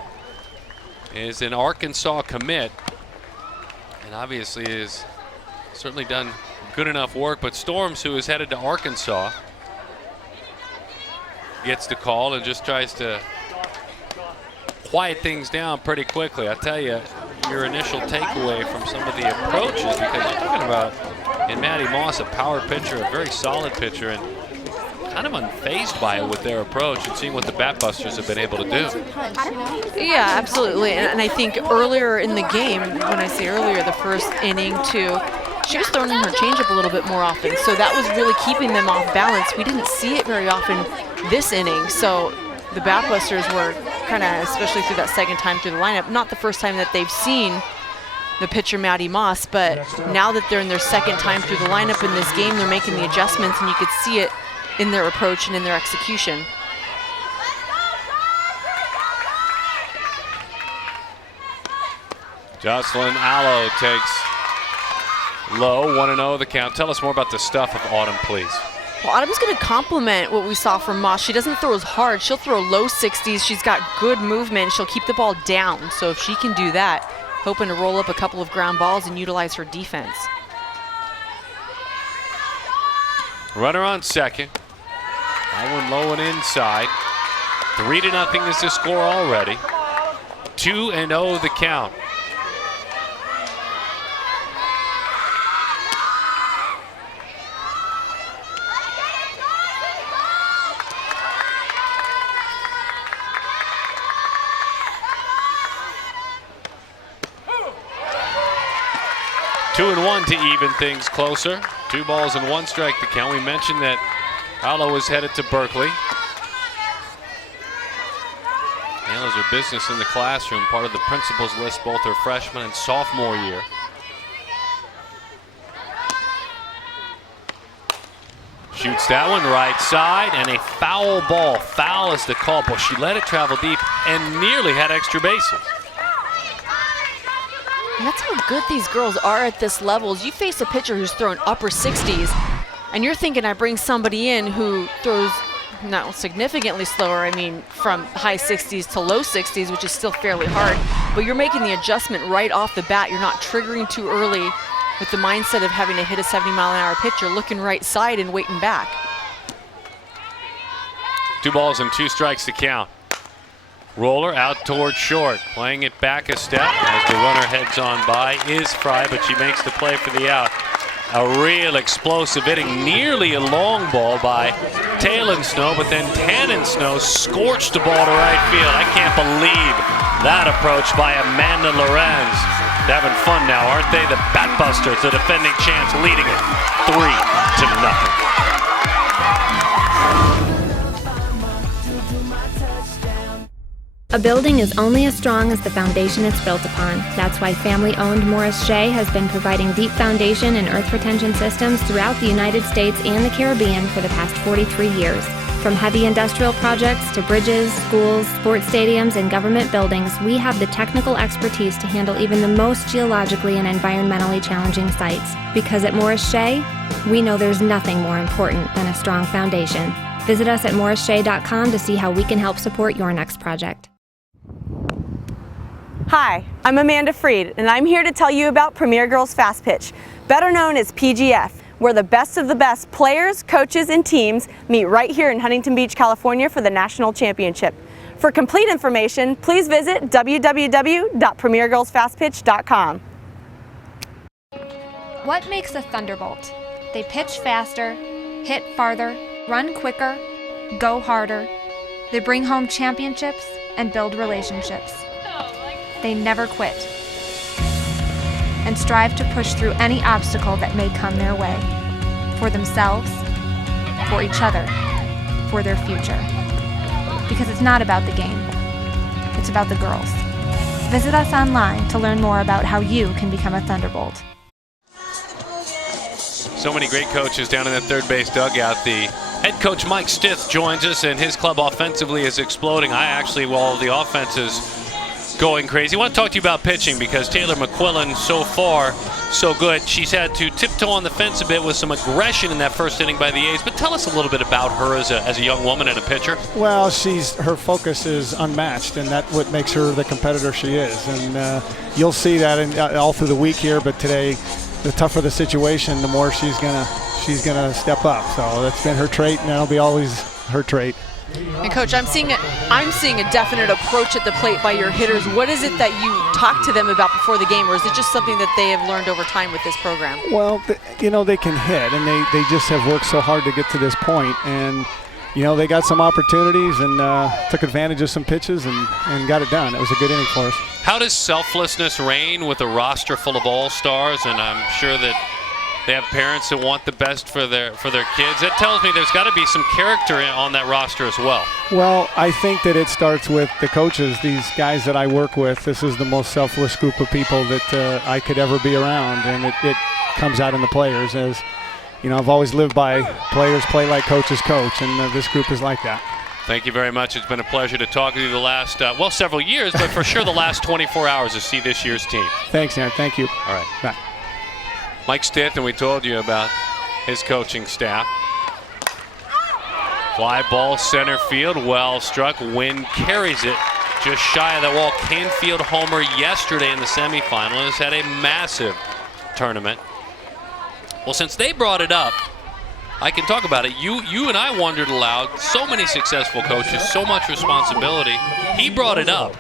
is an Arkansas commit, and obviously has certainly done good enough work. But Storms, who is headed to Arkansas, gets the call and just tries to quiet things down pretty quickly. I tell you, your initial takeaway from some of the approaches, because you're talking about in Maddie Moss, a power pitcher, a very solid pitcher, and kind of unfazed by it with their approach, and seeing what the Batbusters have been able to do. Yeah, absolutely. And I think earlier in the game, when I say earlier, the first inning too, she was throwing in her changeup a little bit more often. So that was really keeping them off balance. We didn't see it very often this inning. So the Batbusters were kind of, especially through that second time through the lineup, not the first time that they've seen the pitcher Maddie Moss, but now that they're in their second time through the lineup in this game, they're making the adjustments, and you could see it in their approach and in their execution. Jocelyn Allo takes low, 1-0 the count. Tell us more about the stuff of Autumn, please. Well, Autumn's going to complement what we saw from Moss. She doesn't throw as hard. She'll throw low 60s. She's got good movement. She'll keep the ball down. So if she can do that, hoping to roll up a couple of ground balls and utilize her defense. Runner on second. That one low and inside. 3-0 is the score already. 2-0 the count. Two and one to even things closer. 2 balls and 1 strike to count. We mentioned that Allo is headed to Berkeley. Handles her business in the classroom, part of the principal's list both her freshman and sophomore year. Shoots that one right side, and a foul ball. Foul is the call. But she let it travel deep and nearly had extra bases. And that's how good these girls are at this level. You face a pitcher who's throwing upper 60s, and you're thinking I bring somebody in who throws not significantly slower, I mean from high 60s to low 60s, which is still fairly hard, but you're making the adjustment right off the bat. You're not triggering too early with the mindset of having to hit a 70-mile-an-hour pitch. You're looking right side and waiting back. 2 balls and 2 strikes to count. Roller out toward short, playing it back a step as the runner heads on by is Fry, but she makes the play for the out. A real explosive hitting, nearly a long ball by Taylor Snow, but then Tannen Snow scorched the ball to right field. I can't believe that approach by Amanda Lorenz. They're having fun now, aren't they? The Batbusters, the defending champs, leading it 3-0. A building is only as strong as the foundation it's built upon. That's why family-owned Morris Shea has been providing deep foundation and earth retention systems throughout the United States and the Caribbean for the past 43 years. From heavy industrial projects to bridges, schools, sports stadiums, and government buildings, we have the technical expertise to handle even the most geologically and environmentally challenging sites. Because at Morris Shea, we know there's nothing more important than a strong foundation. Visit us at morrisshea.com to see how we can help support your next project. Hi, I'm Amanda Freed, and I'm here to tell you about Premier Girls Fast Pitch, better known as PGF, where the best of the best players, coaches, and teams meet right here in Huntington Beach, California for the national championship. For complete information, please visit www.premiergirlsfastpitch.com. What makes a Thunderbolt? They pitch faster, hit farther, run quicker, go harder. They bring home championships and build relationships. They never quit and strive to push through any obstacle that may come their way, for themselves, for each other, for their future. Because it's not about the game, it's about the girls. Visit us online to learn more about how you can become a Thunderbolt. So many great coaches down in that third base dugout. The head coach Mike Stith joins us, and his club offensively is exploding. While the offense is going crazy, I want to talk to you about pitching because Taylor McQuillan, so far, so good. She's had to tiptoe on the fence a bit with some aggression in that first inning by the A's, but tell us a little bit about her as a young woman and a pitcher. Well, her focus is unmatched, and that's what makes her the competitor she is. And you'll see that all through the week here, but today, the tougher the situation, the more she's gonna step up. So that's been her trait, and that'll be always her trait. And Coach, I'm seeing a definite approach at the plate by your hitters. What is it that you talk to them about before the game, or is it just something that they have learned over time with this program? Well, they can hit, and they just have worked so hard to get to this point. And they got some opportunities and took advantage of some pitches and got it done. It was a good inning for us. How does selflessness reign with a roster full of all-stars? And I'm sure that they have parents that want the best for their kids. That tells me there's got to be some character on that roster as well. Well, I think that it starts with the coaches, these guys that I work with. This is the most selfless group of people that I could ever be around, and it comes out in the players. As I've always lived by players play like coaches coach, and this group is like that. Thank you very much. It's been a pleasure to talk with you the last, several years, but for sure the last 24 hours to see this year's team. Thanks, Aaron. Thank you. All right. Bye. Mike Stith, and we told you about his coaching staff. Fly ball center field, well struck. Wynn carries it just shy of the wall. Canfield homer yesterday in the semifinal. Has had a massive tournament. Well, since they brought it up, I can talk about it. You and I wondered aloud. So many successful coaches, so much responsibility. He brought it up,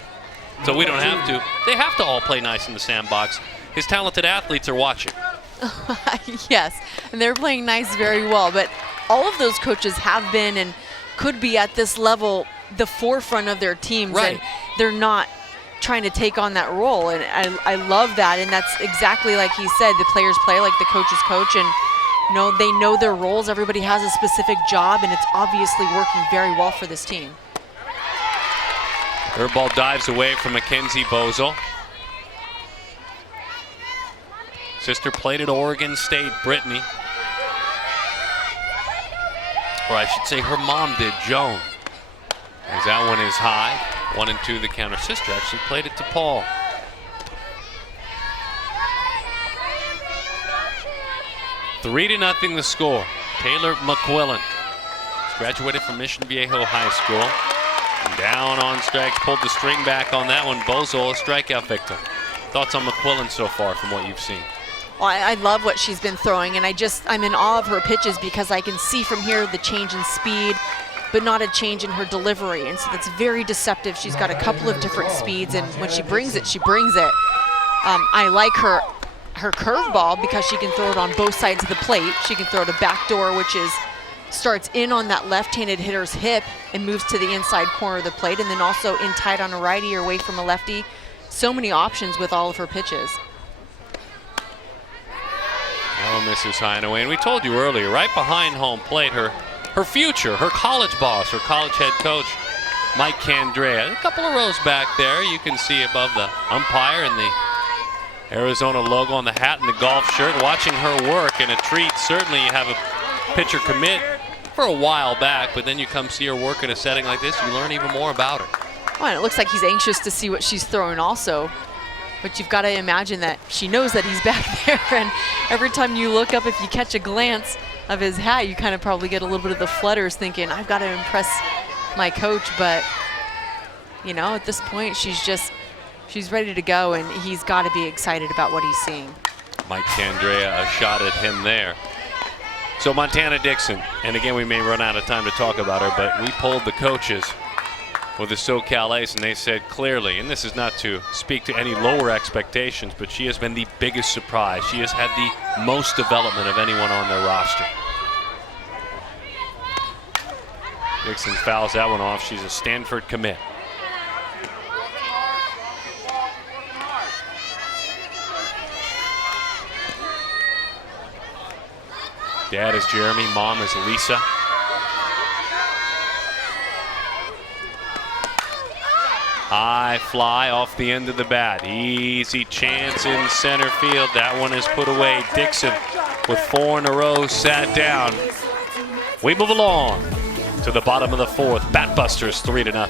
so we don't have to. They have to all play nice in the sandbox. His talented athletes are watching. Yes, and they're playing nice very well, but all of those coaches have been and could be at this level the forefront of their teams, right. And they're not trying to take on that role, and I love that, and that's exactly like he said, the players play like the coaches coach, and they know their roles. Everybody has a specific job, and it's obviously working very well for this team. Her ball dives away from Mackenzie Bozel. Sister played at Oregon State, Brittany. or I should say her mom did, Joan. As that one is high. 1 and 2, the counter. Sister actually played it to Paul. Three to nothing the score. Taylor McQuillan. She's graduated from Mission Viejo High School. Down on strikes, pulled the string back on that one. Bozol, a strikeout victim. Thoughts on McQuillan so far from what you've seen? Well, I love what she's been throwing, and I'm in awe of her pitches because I can see from here the change in speed, but not a change in her delivery, and so that's very deceptive. She's got a couple of different speeds, and when she brings it, she brings it. I like her curveball because she can throw it on both sides of the plate. She can throw it a backdoor, which starts in on that left-handed hitter's hip and moves to the inside corner of the plate, and then also in tight on a righty or away from a lefty. So many options with all of her pitches. Oh, misses high and away. And we told you earlier, right behind home plate, her future, her college boss, her college head coach, Mike Candrea. A couple of rows back there, you can see above the umpire and the Arizona logo on the hat and the golf shirt. Watching her work, and a treat. Certainly you have a pitcher commit for a while back, but then you come see her work in a setting like this, you learn even more about her. Well, and it looks like he's anxious to see what she's throwing also. But you've got to imagine that she knows that he's back there, and every time you look up, if you catch a glance of his hat, you kind of probably get a little bit of the flutters thinking, I've got to impress my coach. But, you know, at this point, she's ready to go, and he's got to be excited about what he's seeing. Mike Candrea, a shot at him there. So Montana Dixon, and again, we may run out of time to talk about her, but we polled the coaches with the SoCal Ace, and they said clearly, and this is not to speak to any lower expectations, but she has been the biggest surprise. She has had the most development of anyone on their roster. Dixon fouls that one off. She's a Stanford commit. Dad is Jeremy, mom is Lisa. High fly off the end of the bat. Easy chance in center field. That one is put away. Dixon with 4 in a row sat down. We move along to the bottom of the 4th. Batbusters 3-0.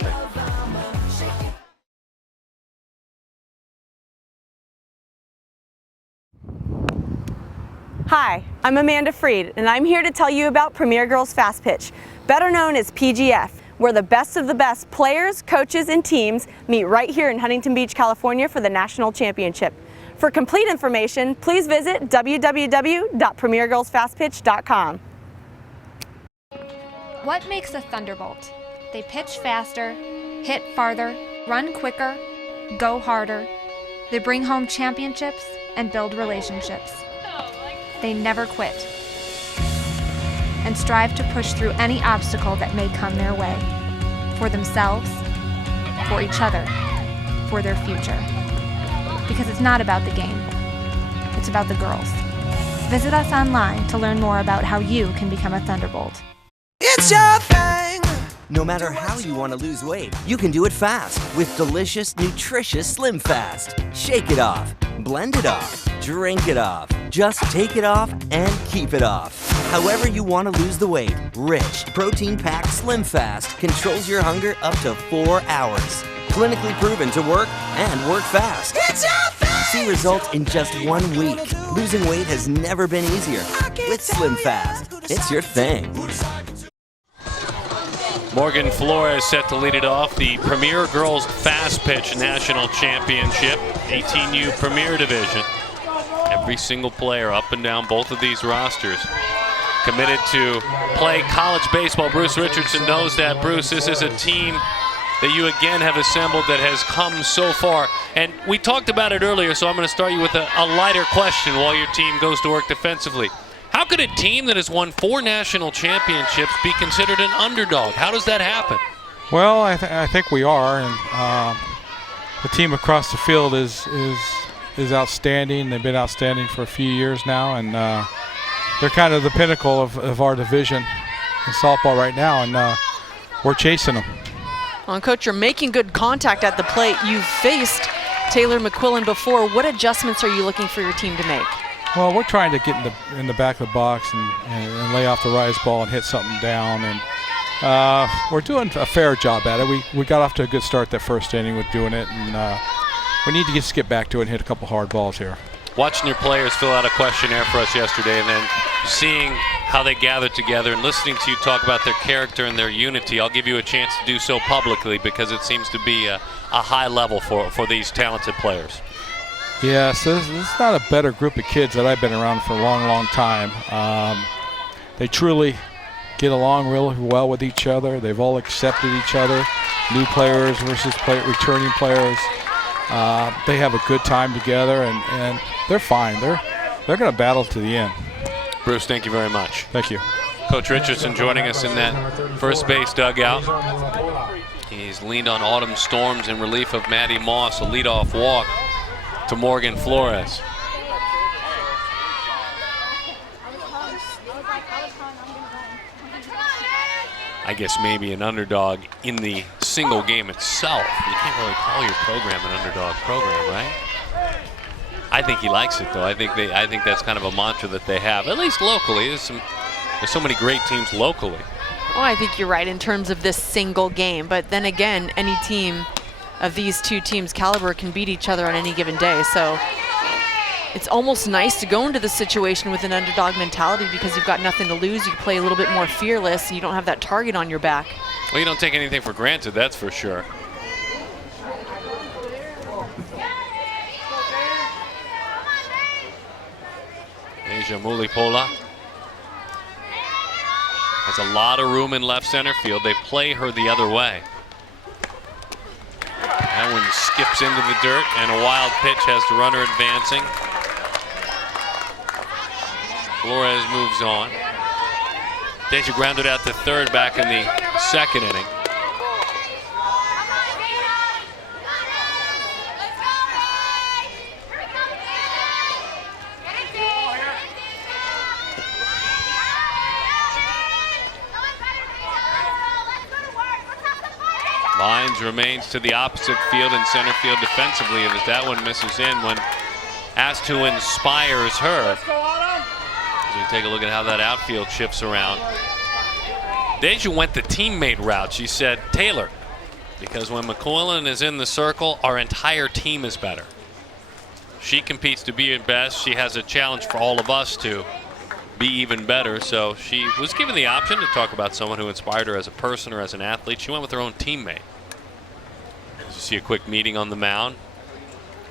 Hi, I'm Amanda Freed, and I'm here to tell you about Premier Girls Fast Pitch, better known as PGF, where the best of the best players, coaches, and teams meet right here in Huntington Beach, California for the national championship. For complete information, please visit www.premiergirlsfastpitch.com. What makes a Thunderbolt? They pitch faster, hit farther, run quicker, go harder. They bring home championships and build relationships. They never quit and strive to push through any obstacle that may come their way, for themselves, for each other, for their future. Because it's not about the game, it's about the girls. Visit us online to learn more about how you can become a Thunderbolt. It's your thing! No matter how you want to lose weight, you can do it fast with delicious, nutritious Slim Fast. Shake it off, blend it off, drink it off. Just take it off and keep it off. However you want to lose the weight, rich, protein-packed Slim Fast controls your hunger up to 4 hours. Clinically proven to work and work fast. It's your thing! See results in just 1 week. Losing weight has never been easier. With Slim Fast, it's your thing. Morgan Flores set to lead it off. The Premier Girls Fast Pitch National Championship, 18U Premier Division. Every single player up and down both of these rosters committed to play college baseball. Bruce Richardson knows that. Bruce, this is a team that you again have assembled that has come so far. And we talked about it earlier, so I'm going to start you with a lighter question while your team goes to work defensively. How could a team that has won 4 national championships be considered an underdog? How does that happen? Well, I think we are, and the team across the field is outstanding. They've been outstanding for a few years now, and they're kind of the pinnacle of our division in softball right now, and we're chasing them. Well, Coach, you're making good contact at the plate. You've faced Taylor McQuillan before. What adjustments are you looking for your team to make? Well, we're trying to get in the back of the box and lay off the rise ball and hit something down, and we're doing a fair job at it. We got off to a good start that first inning with doing it, and we need to just get back to it and hit a couple hard balls here. Watching your players fill out a questionnaire for us yesterday and then seeing how they gathered together and listening to you talk about their character and their unity, I'll give you a chance to do so publicly because it seems to be a high level for these talented players. Yes, this is not a better group of kids that I've been around for a long, long time. They truly get along really well with each other. They've all accepted each other, new players versus returning players. They have a good time together, and they're fine. They're going to battle to the end. Bruce, thank you very much. Thank you. Coach Richardson joining us in that first base dugout. He's leaned on Autumn Storms in relief of Maddie Moss, a leadoff walk to Morgan Flores. I guess maybe an underdog in the single game itself. You can't really call your program an underdog program, right? I think he likes it though. I think that's kind of a mantra that they have, at least locally. There's so many great teams locally. Oh, I think you're right in terms of this single game, but then again, any team of these two teams' caliber can beat each other on any given day. So it's almost nice to go into the situation with an underdog mentality because you've got nothing to lose. You can play a little bit more fearless. So you don't have that target on your back. Well, you don't take anything for granted, that's for sure. Asia Mulipola has a lot of room in left center field. They play her the other way. That one skips into the dirt, and a wild pitch has the runner advancing. Flores moves on. Deja grounded out to third back in the second inning. Lines remains to the opposite field and center field defensively as that one misses in when asked who inspires her. As we take a look at how that outfield shifts around. Deja went the teammate route. She said, Taylor, because when McQuillan is in the circle, our entire team is better. She competes to be at best. She has a challenge for all of us to be even better. So she was given the option to talk about someone who inspired her as a person or as an athlete. She went with her own teammate. You see a quick meeting on the mound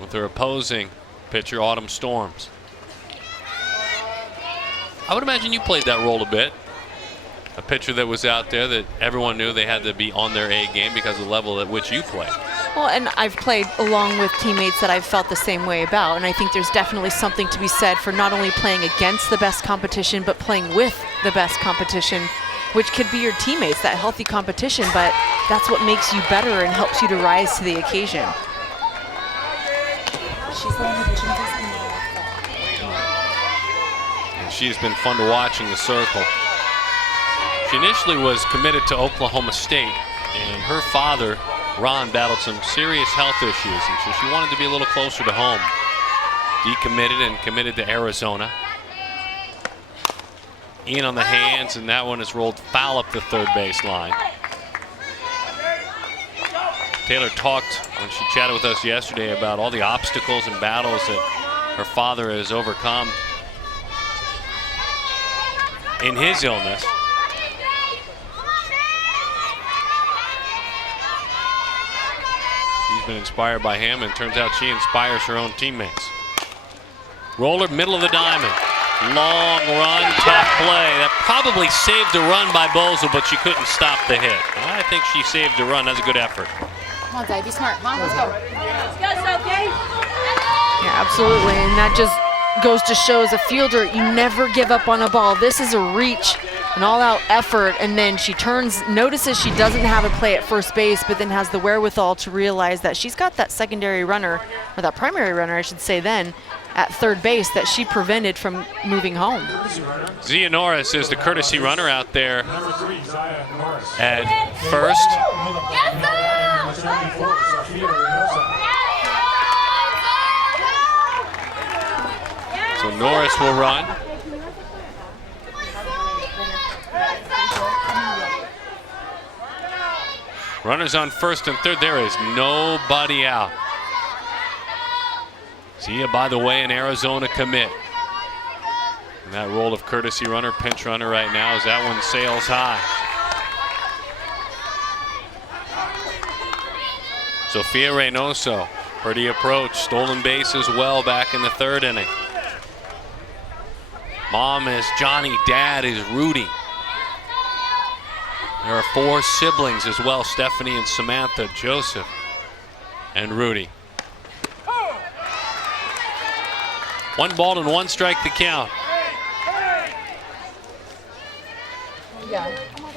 with her opposing pitcher, Autumn Storms. I would imagine you played that role a bit. A pitcher that was out there that everyone knew they had to be on their A game because of the level at which you played. Well, and I've played along with teammates that I've felt the same way about, and I think there's definitely something to be said for not only playing against the best competition, but playing with the best competition, which could be your teammates, that healthy competition, but that's what makes you better and helps you to rise to the occasion. And she's been fun to watch in the circle. She initially was committed to Oklahoma State, and her father, Ron, battled some serious health issues, and so she wanted to be a little closer to home. Decommitted and committed to Arizona. In on the hands, and that one is rolled foul up the third base line. Taylor talked when she chatted with us yesterday about all the obstacles and battles that her father has overcome in his illness. She's been inspired by him, and turns out she inspires her own teammates. Roller, middle of the diamond. Long run, tough play. That probably saved a run by Bozel, but she couldn't stop the hit. I think she saved a run. That's a good effort. Come on, Zay, be smart. Come on, let's go. Let's go, Sophie. Yeah, absolutely, and that just goes to show as a fielder, you never give up on a ball. This is a reach, an all-out effort, and then she notices she doesn't have a play at first base, but then has the wherewithal to realize that she's got that secondary runner, or that primary runner, I should say then, at third base that she prevented from moving home. Zia Norris is the courtesy runner out there at first. So Norris will run. Runners on first and third. There is nobody out. See you, by the way, an Arizona commit. And that role of courtesy runner, pinch runner right now, as that one sails high. Sophia Reynoso, pretty approach, stolen base as well back in the third inning. Mom is Johnny, dad is Rudy. There are 4 siblings as well, Stephanie and Samantha, Joseph and Rudy. 1 ball and 1 strike to count.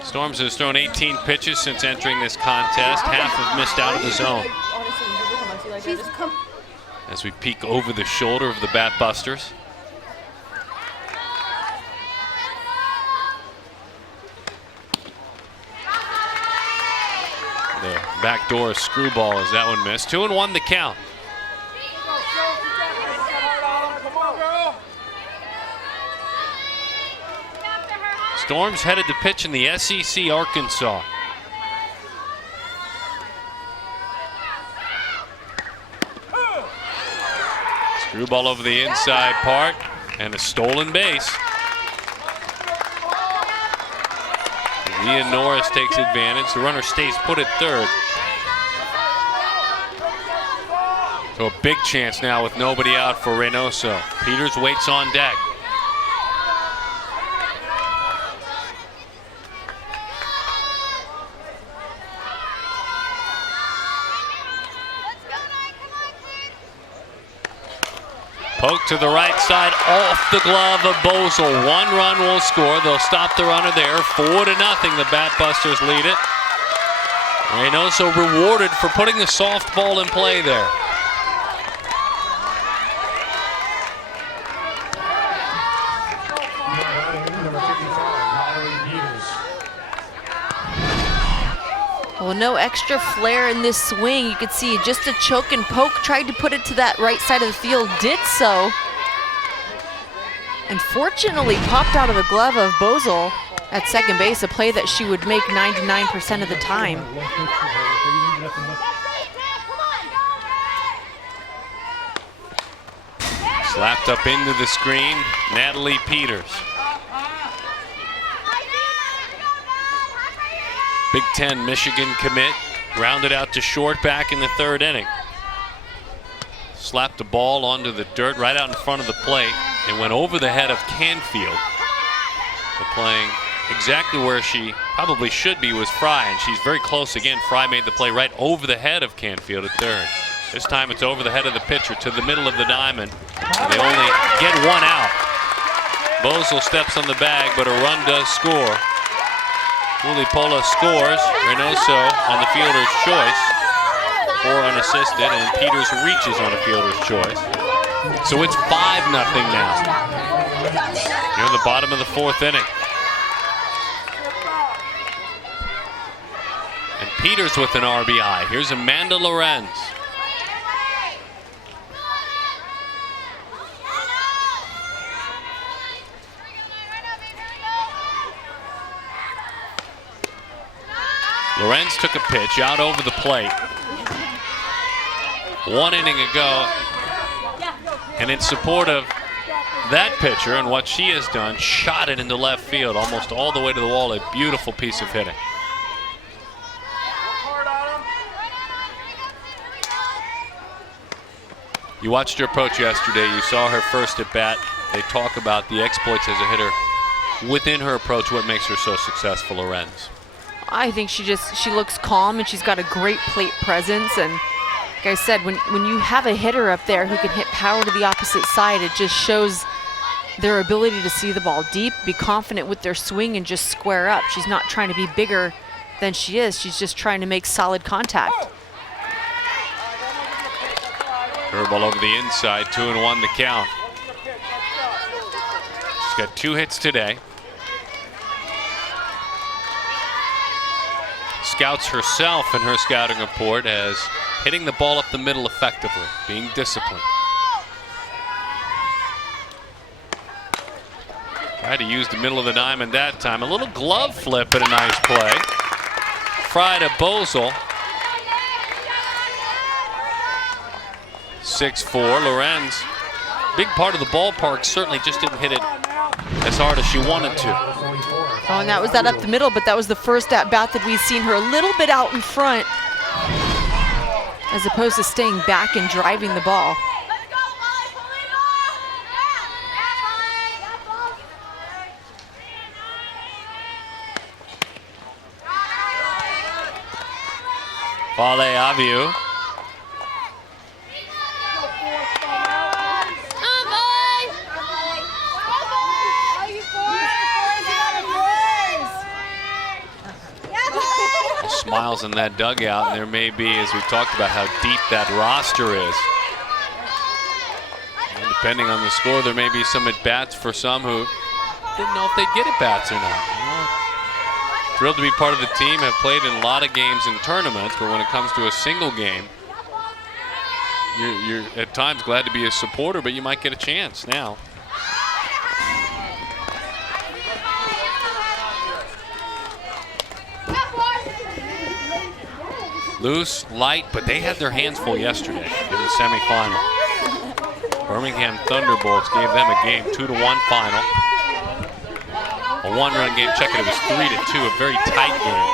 Storms has thrown 18 pitches since entering this contest. Half have missed out of the zone. As we peek over the shoulder of the Bat Busters. The backdoor screwball as that one missed. 2-1 the count. Storms headed to pitch in the SEC Arkansas. Screwball over the inside part and a stolen base. Leah Norris takes advantage. The runner stays put at third. So a big chance now with nobody out for Reynoso. Peters waits on deck. Poke to the right side, off the glove of Bosel. 1 run will score. They'll stop the runner there. 4-0. The Bat Busters lead it. Reynoso rewarded for putting the softball in play there. Well, no extra flair in this swing. You could see just a choke and poke. Tried to put it to that right side of the field, did so. And fortunately popped out of the glove of Bosel at second base, a play that she would make 99% of the time. Slapped up into the screen, Natalie Peters. Big Ten Michigan commit, grounded out to short back in the third inning. Slapped the ball onto the dirt right out in front of the plate and went over the head of Canfield. But playing exactly where she probably should be was Fry, and she's very close again. Fry made the play right over the head of Canfield at third. This time it's over the head of the pitcher to the middle of the diamond. And they only get 1 out. Bosel steps on the bag, but a run does score. Ulipola scores. Reynoso on the fielder's choice. 4 unassisted, and Peters reaches on a fielder's choice. So it's 5-0 now. You're in the bottom of the 4th inning. And Peters with an RBI. Here's Amanda Lorenz. Lorenz took a pitch out over the plate. 1 inning ago. And in support of that pitcher and what she has done, shot it into left field almost all the way to the wall. A beautiful piece of hitting. You watched her approach yesterday. You saw her first at bat. They talk about the exploits as a hitter. Within her approach, what makes her so successful, Lorenz? I think she looks calm, and she's got a great plate presence. And like I said, when you have a hitter up there who can hit power to the opposite side, it just shows their ability to see the ball deep, be confident with their swing, and just square up. She's not trying to be bigger than she is. She's just trying to make solid contact. Curveball over the inside, 2-1 the count. She's got 2 hits today. Scouts herself in her scouting report as hitting the ball up the middle effectively, being disciplined. Tried to use the middle of the diamond that time. A little glove flip and a nice play. Fry to Bozel. 6'4", Lorenz. Big part of the ballpark, certainly just didn't hit it as hard as she wanted to. Oh, and that was that up the middle, but that was the first at bat that we've seen her a little bit out in front as opposed to staying back and driving the ball. Vale Aviu. Smiles in that dugout, and there may be, as we've talked about, how deep that roster is. And depending on the score, there may be some at-bats for some who didn't know if they'd get at-bats or not. Thrilled to be part of the team, have played in a lot of games and tournaments, but when it comes to a single game, you're at times glad to be a supporter, but you might get a chance now. Loose, light, but they had their hands full yesterday in the semifinal. Birmingham Thunderbolts gave them a game, 2-1 final. A one-run game. Check it, it was 3-2, a very tight game.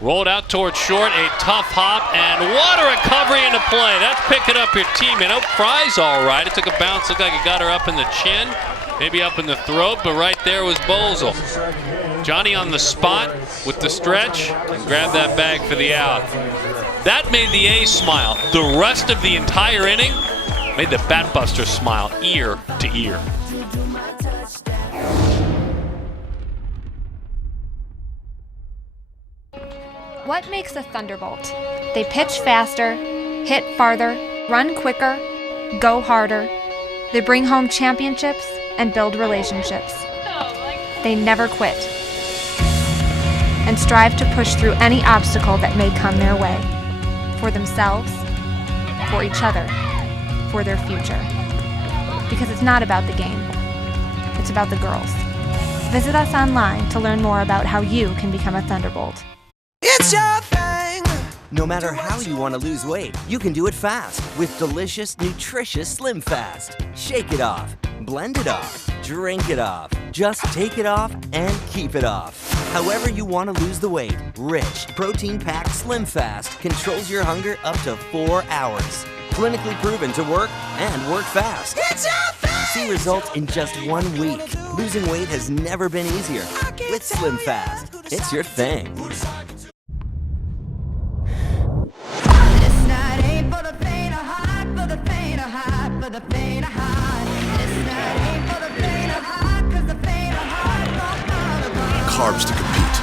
Rolled out towards short, a tough hop, and what a recovery into play. That's picking up your teammate. Oh, Fry's all right. It took a bounce, looked like it got her up in the chin, maybe up in the throat, but right there was Bozel. Johnny on the spot with the stretch and grabbed that bag for the out. That made the A's smile. The rest of the entire inning made the Batbusters smile ear to ear. What makes a Thunderbolt? They pitch faster, hit farther, run quicker, go harder. They bring home championships and build relationships. They never quit and strive to push through any obstacle that may come their way, for themselves, for each other, for their future. Because it's not about the game, it's about the girls. Visit us online to learn more about how you can become a Thunderbolt. It's your thing! No matter how you want to lose weight, you can do it fast with delicious, nutritious Slim Fast. Shake it off, blend it off, drink it off. Just take it off and keep it off. However you want to lose the weight, rich, protein-packed Slim Fast controls your hunger up to 4 hours. Clinically proven to work and work fast. It's your thing! See results in just 1 week. Losing weight has never been easier. With Slim Fast, it's your thing. Carbs to compete.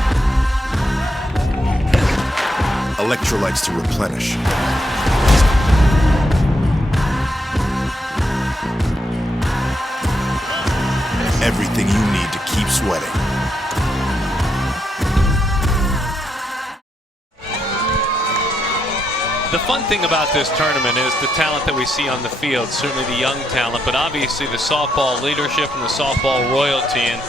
Electrolytes to replenish. Everything you need to keep sweating. The fun thing about this tournament is the talent that we see on the field, certainly the young talent, but obviously the softball leadership and the softball royalty, and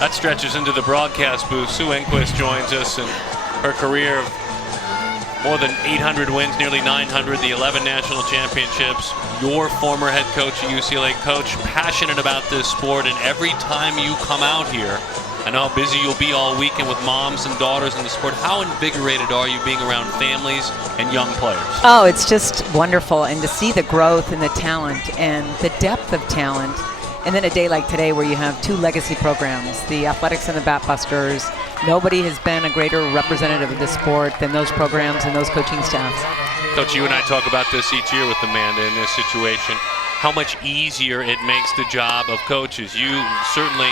that stretches into the broadcast booth. Sue Enquist joins us, and her career of more than 800 wins, nearly 900, the 11 national championships. Your former head coach, UCLA coach, passionate about this sport, and every time you come out here, I know how busy you'll be all weekend with moms and daughters in the sport. How invigorated are you being around families and young players? Oh, it's just wonderful, and to see the growth and the talent and the depth of talent. And then a day like today where you have 2 legacy programs, the Athletics and the Batbusters. Nobody has been a greater representative of this sport than those programs and those coaching staffs. Coach, you and I talk about this each year with Amanda in this situation, how much easier it makes the job of coaches. You certainly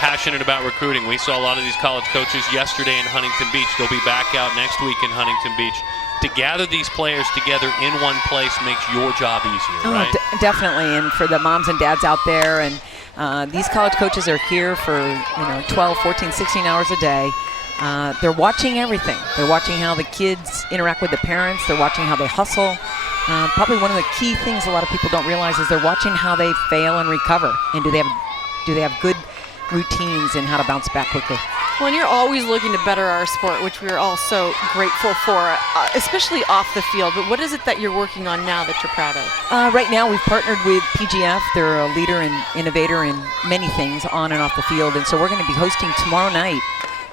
passionate about recruiting. We saw a lot of these college coaches yesterday in Huntington Beach. They'll be back out next week in Huntington Beach. To gather these players together in one place makes your job easier, right? Definitely, and for the moms and dads out there, and these college coaches are here for 12, 14, 16 hours a day. They're watching everything. They're watching how the kids interact with the parents. They're watching how they hustle. probably one of the key things a lot of people don't realize is they're watching how they fail and recover, and do they have good routines and how to bounce back quickly. Well, and you're always looking to better our sport, which we're all so grateful for, especially off the field. But what is it that you're working on now that you're proud of? Right now, we've partnered with PGF. They're a leader and innovator in many things on and off the field. And so we're going to be hosting tomorrow night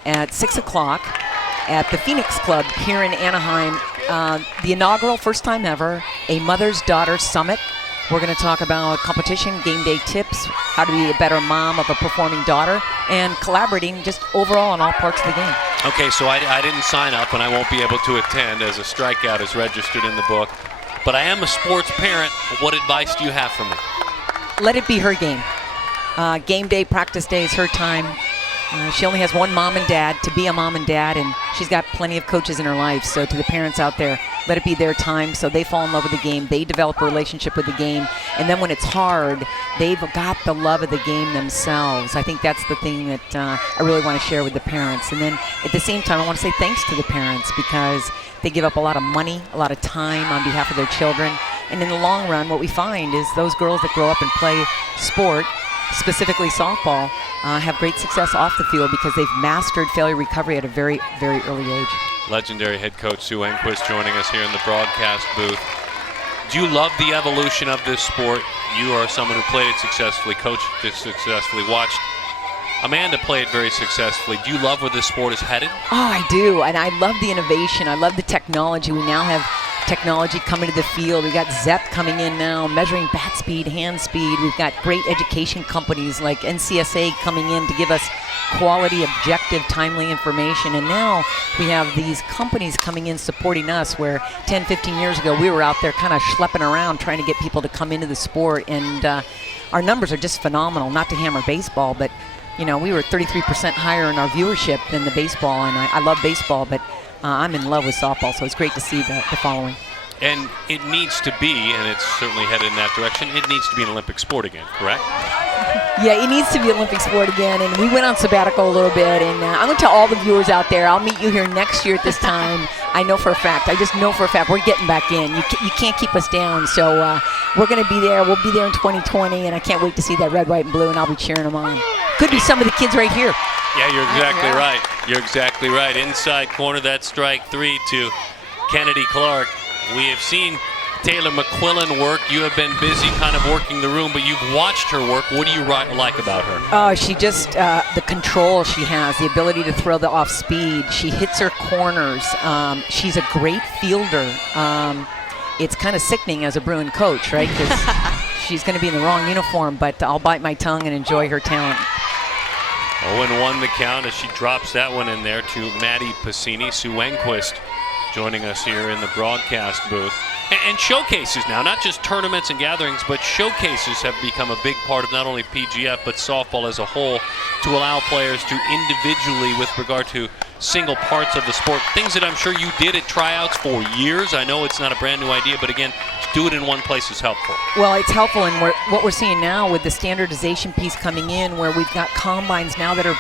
at 6 o'clock at the Phoenix Club here in Anaheim, the inaugural, first time ever, a mother's-daughter summit. We're going to talk about competition, game day tips, how to be a better mom of a performing daughter, and collaborating just overall on all parts of the game. Okay, so I didn't sign up, and I won't be able to attend as a strikeout is registered in the book. But I am a sports parent. What advice do you have for me? Let it be her game. Game day, practice day is her time. She only has one mom and dad to be a mom and dad, and she's got plenty of coaches in her life. So to the parents out there, let it be their time so they fall in love with the game. They develop a relationship with the game. And then when it's hard, they've got the love of the game themselves. I think that's the thing that I really want to share with the parents. And then at the same time, I want to say thanks to the parents because they give up a lot of money, a lot of time on behalf of their children. And in the long run, what we find is those girls that grow up and play sport, specifically softball, have great success off the field because they've mastered failure recovery at a very, very early age. Legendary head coach Sue Enquist joining us here in the broadcast booth. Do you love the evolution of this sport? You are someone who played it successfully, coached it successfully, watched Amanda play it very successfully. Do you love where this sport is headed? Oh, I do, and I love the innovation. I love the technology. We now have technology coming to the field. We've got ZEP coming in now, measuring bat speed, hand speed. We've got great education companies like NCSA coming in to give us quality, objective, timely information. And now we have these companies coming in supporting us where 10, 15 years ago we were out there kind of schlepping around trying to get people to come into the sport. And our numbers are just phenomenal, not to hammer baseball, but you know, we were 33% higher in our viewership than the baseball, and I love baseball, but I'm in love with softball, so it's great to see the following. And it needs to be, and it's certainly headed in that direction, it needs to be an Olympic sport again, correct? Yeah, it needs to be an Olympic sport again, and we went on sabbatical a little bit, and I'm going to tell all the viewers out there, I'll meet you here next year at this time. I know for a fact, I just know for a fact, we're getting back in. You can't keep us down, so we're going to be there. We'll be there in 2020, and I can't wait to see that red, white, and blue, and I'll be cheering them on. Could be some of the kids right here. Yeah, you're exactly right. You're exactly right. Inside corner, that strike three to Kennedy Clark. We have seen Taylor McQuillan work. You have been busy kind of working the room, but you've watched her work. What do you like about her? Oh, she just, the control she has, the ability to throw the off speed. She hits her corners. She's a great fielder. It's kind of sickening as a Bruin coach, right? Because she's going to be in the wrong uniform, but I'll bite my tongue and enjoy her talent. 0-1 the count as she drops that one in there to Maddie Passini. Sue Enquist joining us here in the broadcast booth. And showcases now, not just tournaments and gatherings, but showcases have become a big part of not only PGF, but softball as a whole, to allow players to individually, with regard to single parts of the sport, things that I'm sure you did at tryouts for years. I know it's not a brand new idea, but again, to do it in one place is helpful. Well, it's helpful, and what we're seeing now with the standardization piece coming in, where we've got combines now that are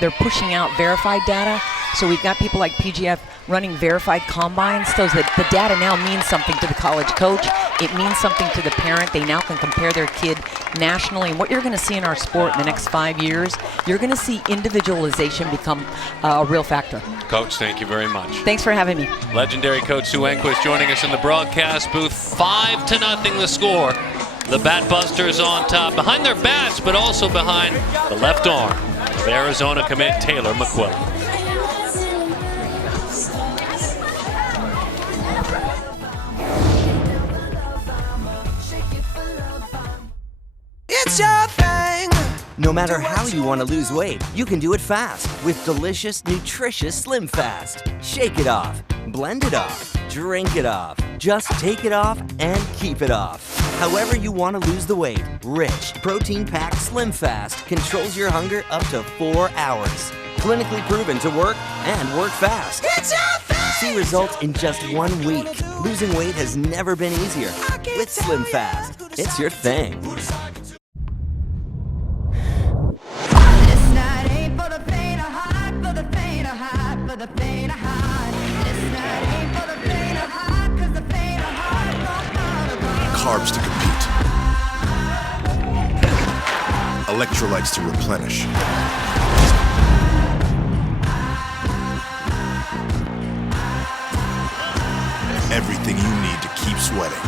they're pushing out verified data. So we've got people like PGF running verified combines, so that the data now means something to the college coach. It means something to the parent. They now can compare their kid nationally. And what you're going to see in our sport in the next 5 years, you're going to see individualization become a real factor. Coach, thank you very much. Thanks for having me. Legendary coach Sue Enquist joining us in the broadcast booth. 5-0 the score. The Bat Busters on top, behind their bats, but also behind the left arm of Arizona commit Taylor McQuillan. It's your thing. No matter how you want to lose weight, you can do it fast with delicious, nutritious Slim Fast. Shake it off, blend it off, drink it off. Just take it off and keep it off. However you want to lose the weight, rich, protein-packed Slim Fast controls your hunger up to 4 hours. Clinically proven to work and work fast. It's your thing. See results in just 1 week. Losing weight has never been easier. With Slim Fast, it's your thing. carbs to compete, electrolytes to replenish. Everything you need to keep sweating.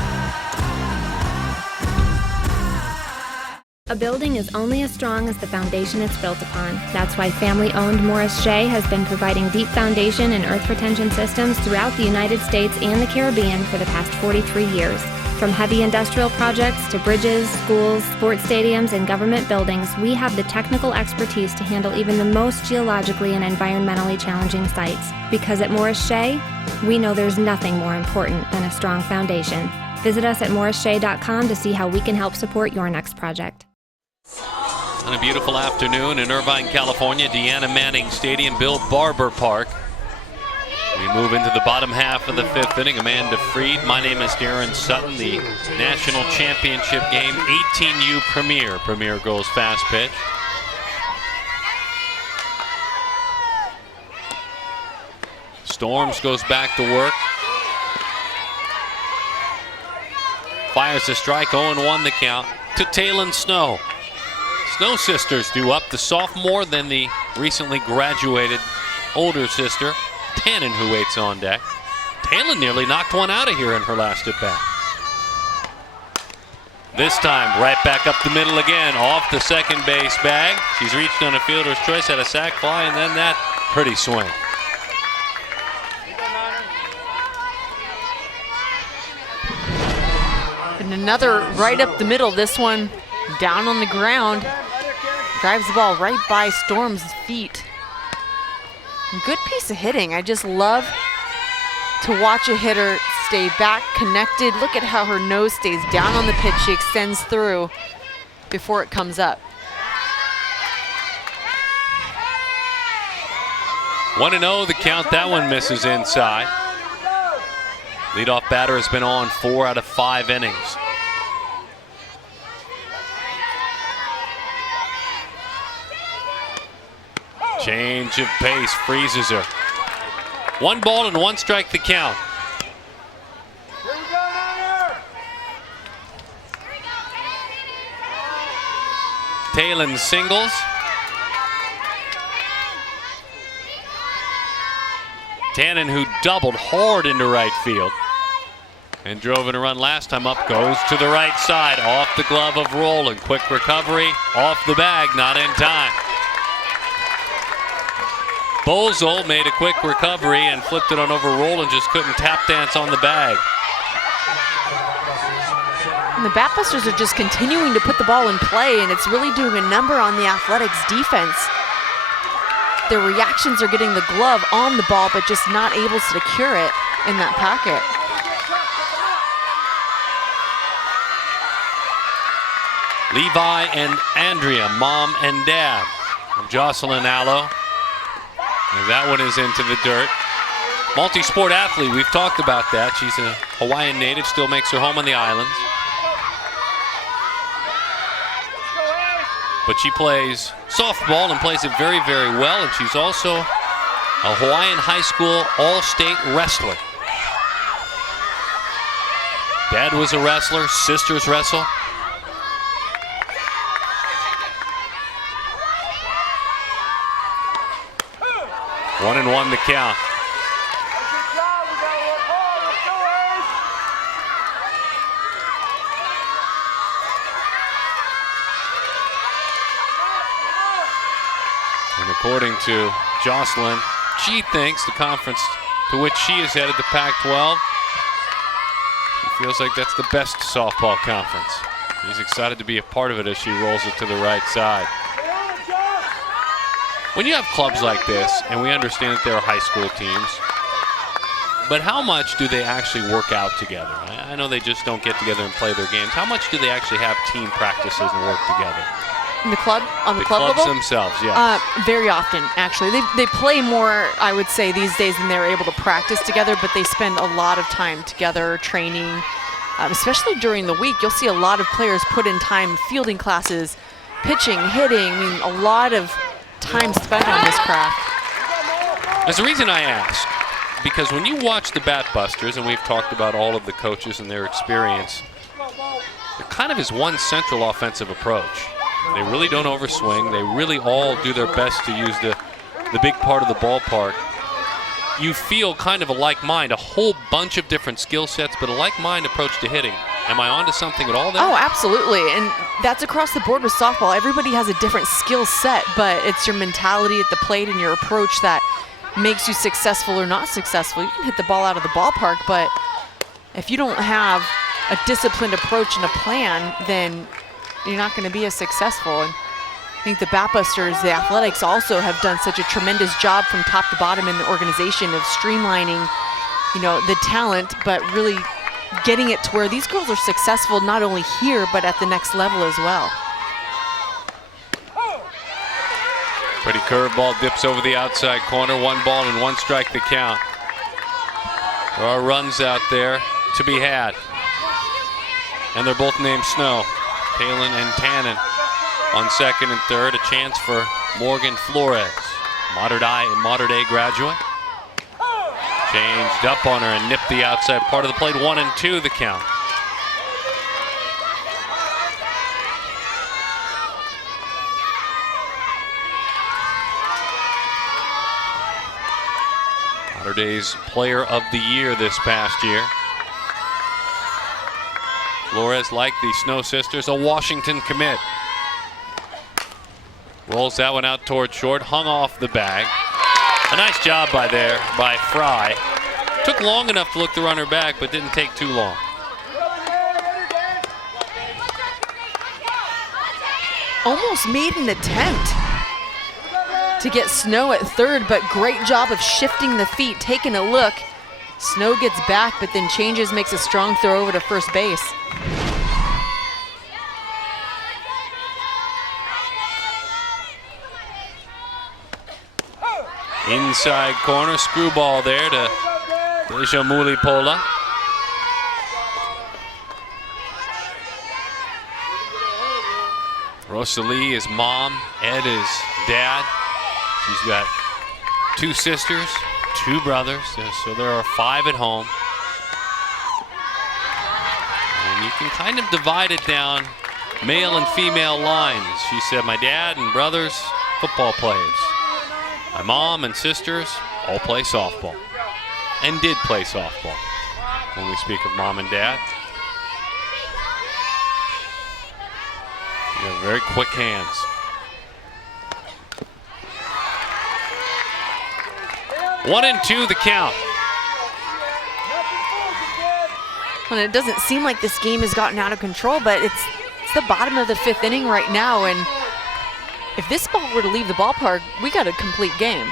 A building is only as strong as the foundation it's built upon. That's why family-owned Morris Shea has been providing deep foundation and earth retention systems throughout the United States and the Caribbean for the past 43 years. From heavy industrial projects to bridges, schools, sports stadiums, and government buildings, we have the technical expertise to handle even the most geologically and environmentally challenging sites. Because at Morris Shea, we know there's nothing more important than a strong foundation. Visit us at morrisshea.com to see how we can help support your next project. On a beautiful afternoon in Irvine, California, Deanna Manning Stadium, Bill Barber Park. We move into the bottom half of the fifth inning. Amanda Freed. My name is Darren Sutton. The national championship game, 18U Premier Girls Fast Pitch. Storms goes back to work. Fires a strike, 0-1 the count to Taylon Snow. Snow sisters do up, the sophomore, then the recently graduated older sister, Tannen, who waits on deck. Taylon nearly knocked one out of here in her last at bat. This time, right back up the middle again, off the second base bag. She's reached on a fielder's choice, had a sac fly, and then that pretty swing. And another right up the middle, this one down on the ground. Drives the ball right by Storm's feet. Good piece of hitting. I just love to watch a hitter stay back, connected. Look at how her nose stays down on the pitch. She extends through before it comes up. 1-0 the count. That one misses inside. Leadoff batter has been on 4 out of 5 innings. Change of pace freezes her. 1 ball and 1 strike the count. Taylon singles. Tannen, who doubled hard into right field and drove in a run last time up, goes to the right side, off the glove of Rowland. Quick recovery, off the bag, not in time. Bolzold made a quick recovery and flipped it on over Rowland, just couldn't tap dance on the bag. And the Batbusters are just continuing to put the ball in play, and it's really doing a number on the Athletics defense. Their reactions are getting the glove on the ball, but just not able to secure it in that pocket. Levi and Andrea, mom and dad of Jocelyn Allo. And that one is into the dirt. Multi-sport athlete, we've talked about that. She's a Hawaiian native, still makes her home on the islands. But she plays softball and plays it very, very well. And she's also a Hawaiian high school all-state wrestler. Dad was a wrestler, sisters wrestle. One and one the count. And according to Jocelyn, she thinks the conference to which she is headed, the Pac-12, she feels like that's the best softball conference. She's excited to be a part of it as she rolls it to the right side. When you have clubs like this, and we understand that there are high school teams, but how much do they actually work out together? I know they just don't get together and play their games. How much do they actually have team practices and work together? In the club, on the club clubs level? themselves, yeah. Very often, actually. They play more, I would say, these days than they're able to practice together, but they spend a lot of time together training, especially during the week. You'll see a lot of players put in time fielding classes, pitching, hitting. I mean, a lot of time spent on this craft. There's a reason I ask, because when you watch the Batbusters, and we've talked about all of the coaches and their experience, there kind of is one central offensive approach. They really don't overswing. They really all do their best to use the big part of the ballpark. You feel kind of a like mind, a whole bunch of different skill sets, but a like mind approach to hitting. Am I onto something at all there? Oh, absolutely. And that's across the board with softball. Everybody has a different skill set, but it's your mentality at the plate and your approach that makes you successful or not successful. You can hit the ball out of the ballpark, but if you don't have a disciplined approach and a plan, then you're not going to be as successful. And I think the Batbusters, the Athletics, also have done such a tremendous job from top to bottom in the organization of streamlining, the talent, but really getting it to where these girls are successful not only here, but at the next level as well. Pretty curveball dips over the outside corner. 1 ball and 1 strike the count. There are runs out there to be had. And they're both named Snow. Palin and Tannen on second and third. A chance for Morgan Flores, Mater Dei graduate. Changed up on her and nipped the outside part of the plate. 1-2 the count. Mater Dei's Player of the Year this past year. Flores, like the Snow sisters, a Washington commit. Rolls that one out toward short, hung off the bag. A nice job by Fry. Took long enough to look the runner back, but didn't take too long. Almost made an attempt to get Snow at third, but great job of shifting the feet, taking a look. Snow gets back, but then changes, makes a strong throw over to first base. Inside corner, screwball there to Deja Mulipola. Rosalie is mom, Ed is dad. She's got 2 sisters, 2 brothers, so there are 5 at home. And you can kind of divide it down male and female lines. She said, my dad and brothers, football players. My mom and sisters all play softball, and did play softball when we speak of mom and dad. You have very quick hands. One and two the count. And it doesn't seem like this game has gotten out of control, but it's the bottom of the 5th inning right now, and if this ball were to leave the ballpark, we got a complete game.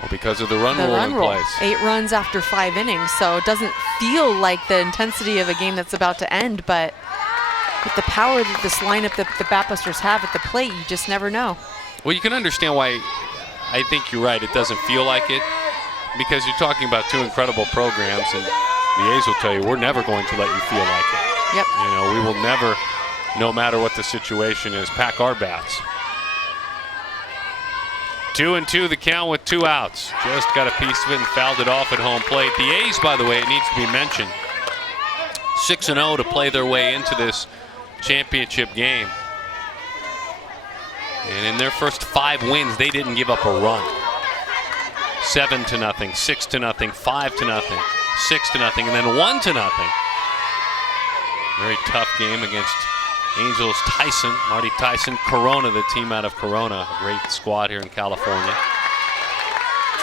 Well, because of the run rule in place. 8 runs after 5 innings, so it doesn't feel like the intensity of a game that's about to end, but with the power that this lineup that the Batbusters have at the plate, you just never know. Well, you can understand why I think you're right. It doesn't feel like it, because you're talking about 2 incredible programs, and the A's will tell you, we're never going to let you feel like it. Yep. We will never, no matter what the situation is, pack our bats. 2-2 the count with 2 outs. Just got a piece of it and fouled it off at home plate. The A's, by the way, it needs to be mentioned, 6-0 to play their way into this championship game. And in their first 5 wins, they didn't give up a run. 7-0, 6-0, 5-0, 6-0, and then 1-0. Very tough game against Angels Tyson, Marty Tyson, Corona, the team out of Corona, a great squad here in California.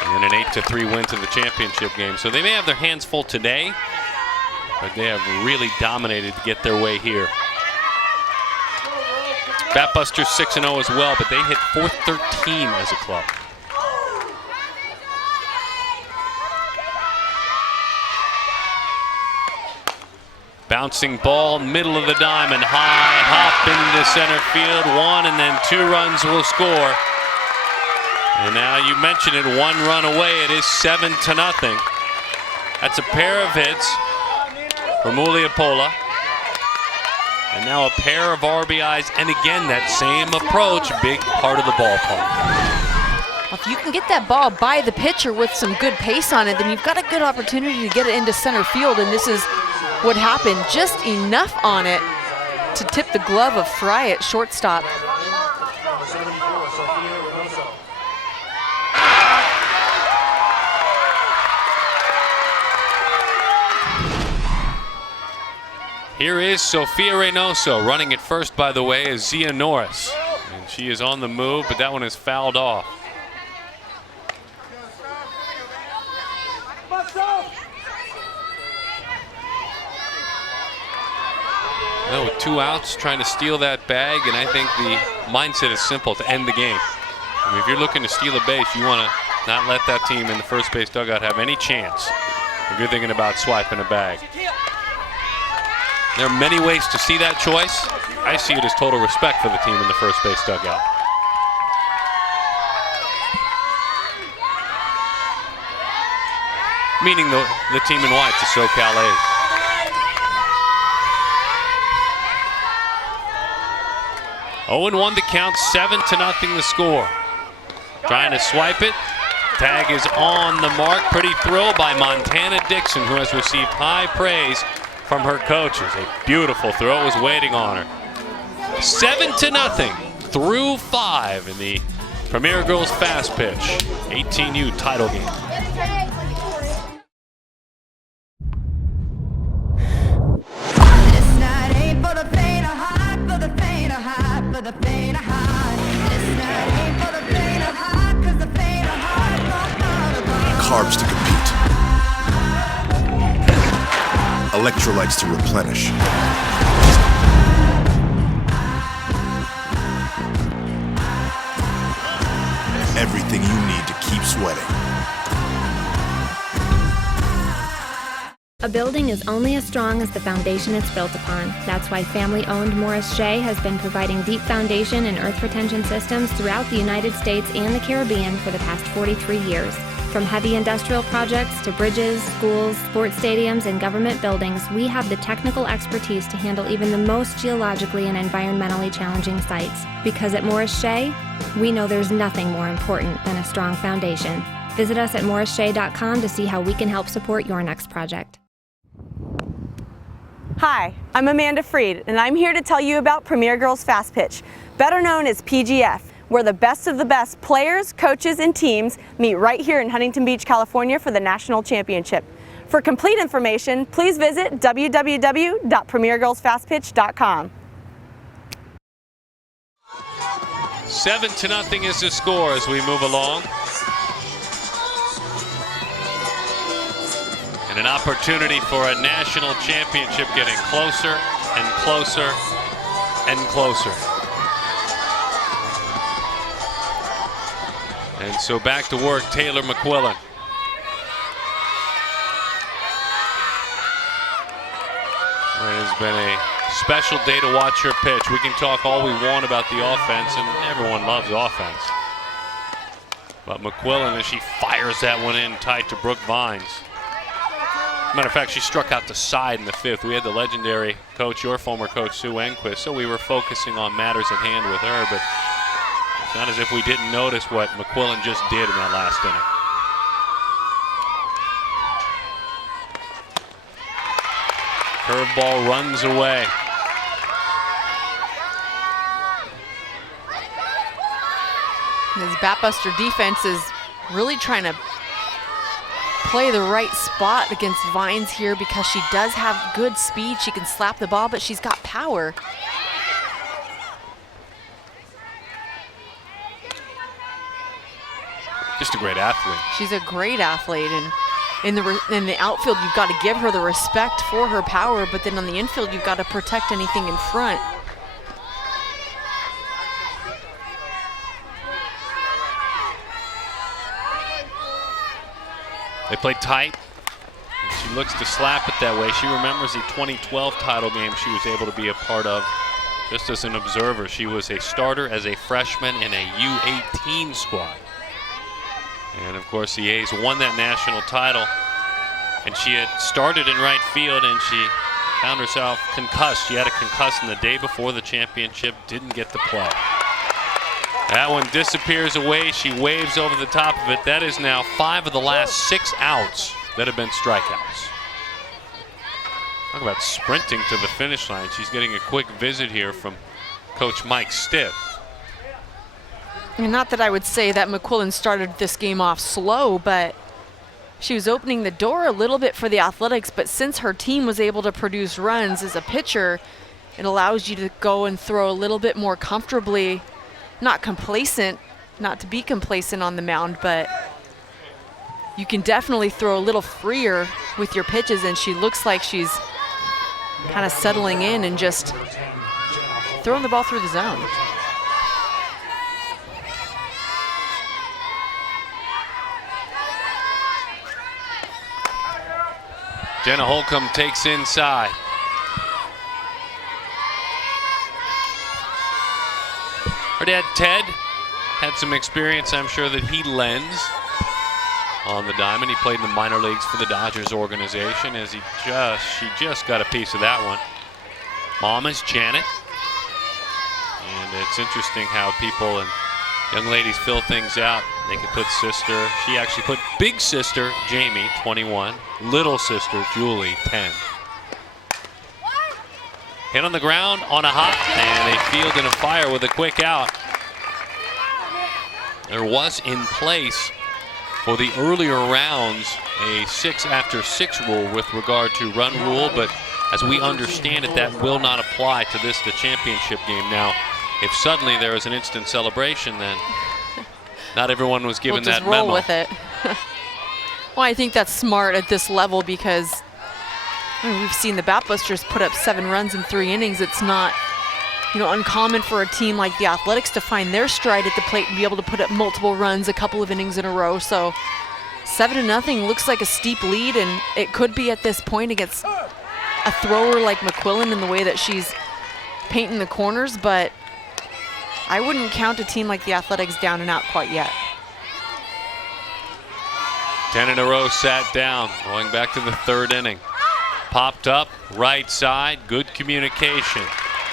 And then an 8-3 win to the championship game. So they may have their hands full today, but they have really dominated to get their way here. Batbusters 6-0 as well, but they hit .413 as a club. Bouncing ball, middle of the diamond, high hop into center field, 1 and then 2 runs will score. And now you mentioned it, 1 run away, it is 7-0. That's a pair of hits for Muliapola. And now a pair of RBIs, and again, that same approach, big part of the ballpark. Well, if you can get that ball by the pitcher with some good pace on it, then you've got a good opportunity to get it into center field, and this is what happened. Just enough on it to tip the glove of Fry at shortstop. Here is Sofia Reynoso. Running it first, by the way, is Zia Norris. And she is on the move, but that one is fouled off. Well, with 2 outs, trying to steal that bag, and I think the mindset is simple, to end the game. I mean, if you're looking to steal a base, you want to not let that team in the first base dugout have any chance if you're thinking about swiping a bag. There are many ways to see that choice. I see it as total respect for the team in the first base dugout. Meaning the team in white, the SoCal A's. Oh, and 1 to count, 7-0 the score. Trying to swipe it. Tag is on the mark. Pretty throw by Montana Dixon, who has received high praise from her coaches. A beautiful throw was waiting on her. 7-0 through 5 in the Premier Girls Fast Pitch 18U title game. Carbs to compete. Electrolytes to replenish. Everything you need to keep sweating. A building is only as strong as the foundation it's built upon. That's why family-owned Morris Shea has been providing deep foundation and earth retention systems throughout the United States and the Caribbean for the past 43 years. From heavy industrial projects to bridges, schools, sports stadiums, and government buildings, we have the technical expertise to handle even the most geologically and environmentally challenging sites. Because at Morris Shea, we know there's nothing more important than a strong foundation. Visit us at morrisshea.com to see how we can help support your next project. Hi, I'm Amanda Freed, and I'm here to tell you about Premier Girls Fast Pitch, better known as PGF, where the best of the best players, coaches, and teams meet right here in Huntington Beach, California for the national championship. For complete information, please visit www.premiergirlsfastpitch.com. 7-0 is the score as we move along. And an opportunity for a national championship getting closer and closer and closer. And so back to work, Taylor McQuillan. It has been a special day to watch her pitch. We can talk all we want about the offense, and everyone loves offense. But McQuillan, as she fires that one in tight to Brooke Vines. Matter of fact, she struck out the side in the 5th. We had the legendary coach, your former coach, Sue Enquist, so we were focusing on matters at hand with her, but it's not as if we didn't notice what McQuillan just did in that last inning. Curveball runs away. This Batbuster defense is really trying to play the right spot against Vines here because she does have good speed. She can slap the ball, but she's got power. Just a great athlete. She's a great athlete, and in the outfield, you've got to give her the respect for her power, but then on the infield, you've got to protect anything in front. They play tight. And she looks to slap it that way. She remembers the 2012 title game she was able to be a part of just as an observer. She was a starter as a freshman in a U18 squad. And of course the A's won that national title, and she had started in right field and she found herself concussed. She had a concussion the day before the championship, didn't get to play. That one disappears away. She waves over the top of it. That is now 5 of the last 6 outs that have been strikeouts. Talk about sprinting to the finish line. She's getting a quick visit here from Coach Mike Stitt. And not that I would say that McQuillan started this game off slow, but she was opening the door a little bit for the Athletics. But since her team was able to produce runs as a pitcher, it allows you to go and throw a little bit more comfortably, not complacent, not to be complacent on the mound, but you can definitely throw a little freer with your pitches, and she looks like she's kind of settling in and just throwing the ball through the zone. Jenna Holcomb takes inside. Her dad, Ted, had some experience, I'm sure, that he lends on the diamond. He played in the minor leagues for the Dodgers organization as she just got a piece of that one. Mom is Janet. And it's interesting how people and young ladies fill things out. They could put sister. She actually put big sister, Jamie, 21. Little sister, Julie, 10. Hit on the ground on a hop, and they fielded a fire with a quick out. There was in place for the earlier rounds a 6 after 6 rule with regard to run rule, but as we understand it, that will not apply to the championship game. Now, if suddenly there was an instant celebration, then not everyone was given that memo. We'll just roll with it. Well, I think that's smart at this level because we've seen the Batbusters put up 7 runs in 3 innings. It's not, uncommon for a team like the Athletics to find their stride at the plate and be able to put up multiple runs a couple of innings in a row. So 7-0 looks like a steep lead, and it could be at this point against a thrower like McQuillan in the way that she's painting the corners, but I wouldn't count a team like the Athletics down and out quite yet. 10 in a row sat down, going back to the 3rd inning. Popped up, right side, good communication.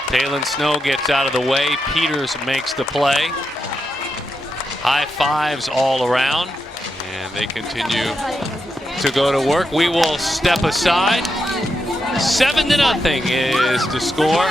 Taylon Snow gets out of the way. Peters makes the play. High fives all around, and they continue to go to work. We will step aside. 7-0 is the score.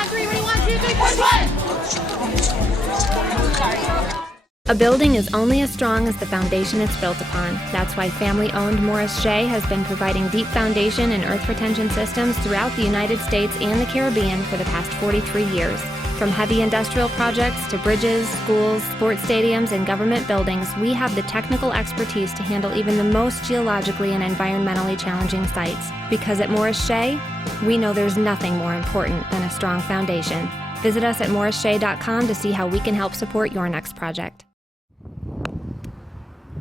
A building is only as strong as the foundation it's built upon. That's why family-owned Morris Shea has been providing deep foundation and earth retention systems throughout the United States and the Caribbean for the past 43 years. From heavy industrial projects to bridges, schools, sports stadiums, and government buildings, we have the technical expertise to handle even the most geologically and environmentally challenging sites. Because at Morris Shea, we know there's nothing more important than a strong foundation. Visit us at morrisshea.com to see how we can help support your next project.